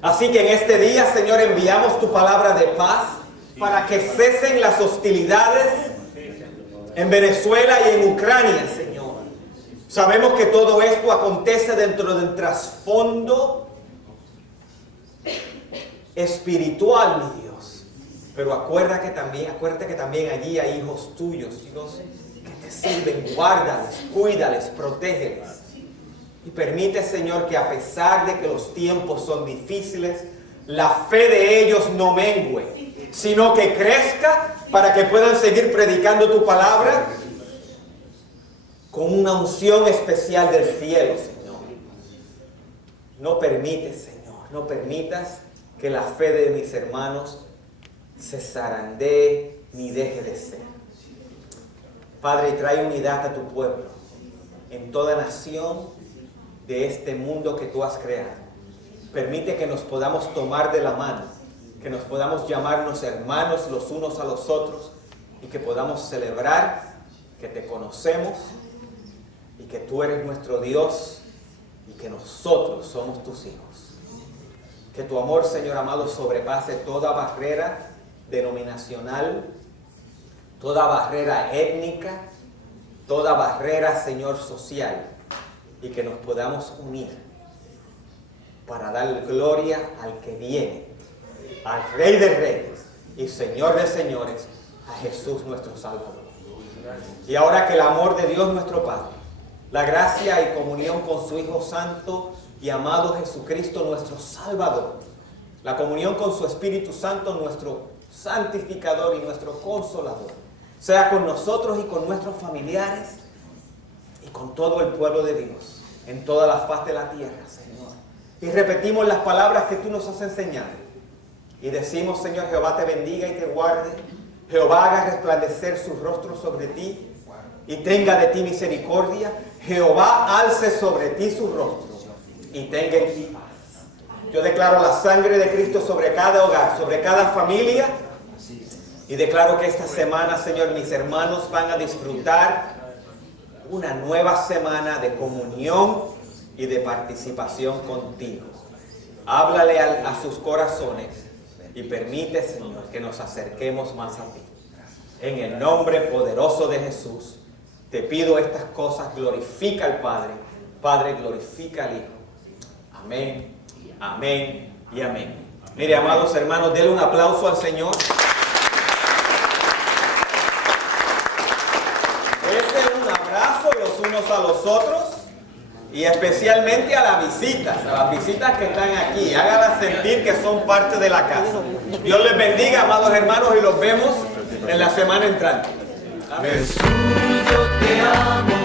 Así que en este día, Señor, enviamos tu palabra de paz para que cesen las hostilidades en Venezuela y en Ucrania, Señor. Sabemos que todo esto acontece dentro del trasfondo espiritual, mi Dios. Pero acuérdate que también allí hay hijos tuyos, Dios, que te sirven. Guárdales, cuídales, protégeles. Y permite, Señor, que a pesar de que los tiempos son difíciles, la fe de ellos no mengue, sino que crezca para que puedan seguir predicando tu palabra con una unción especial del cielo, Señor. No permites, Señor, no permitas que la fe de mis hermanos se zarandee ni deje de ser. Padre, trae unidad a tu pueblo en toda nación de este mundo que tú has creado. Permite que nos podamos tomar de la mano, que nos podamos llamarnos hermanos los unos a los otros y que podamos celebrar que te conocemos y que tú eres nuestro Dios y que nosotros somos tus hijos. Que tu amor, Señor amado, sobrepase toda barrera denominacional, toda barrera étnica, toda barrera, Señor, social, y que nos podamos unir para dar gloria al que viene, al Rey de Reyes y Señor de señores, a Jesús nuestro Salvador. Y ahora que el amor de Dios nuestro Padre, la gracia y comunión con su Hijo Santo y amado Jesucristo nuestro Salvador, la comunión con su Espíritu Santo, nuestro santificador y nuestro consolador, sea con nosotros y con nuestros familiares y con todo el pueblo de Dios en toda la faz de la tierra, Señor. Y repetimos las palabras que tú nos has enseñado y decimos, Señor, Jehová te bendiga y te guarde, Jehová haga resplandecer su rostro sobre ti y tenga de ti misericordia, Jehová alce sobre ti su rostro y tenga en ti paz. Yo declaro la sangre de Cristo sobre cada hogar, sobre cada familia, y declaro que esta semana, Señor, mis hermanos van a disfrutar una nueva semana de comunión y de participación contigo. Háblale a sus corazones y permite, Señor, que nos acerquemos más a ti. En el nombre poderoso de Jesús, te pido estas cosas. Glorifica al Padre. Padre, glorifica al Hijo. Amén, amén y amén. Mire, amados hermanos, denle un aplauso al Señor. Denle un abrazo los unos a los otros y especialmente a las visitas que están aquí. Háganlas sentir que son parte de la casa. Dios les bendiga, amados hermanos, y los vemos en la semana entrante. Amén. Jesús, yo te amo.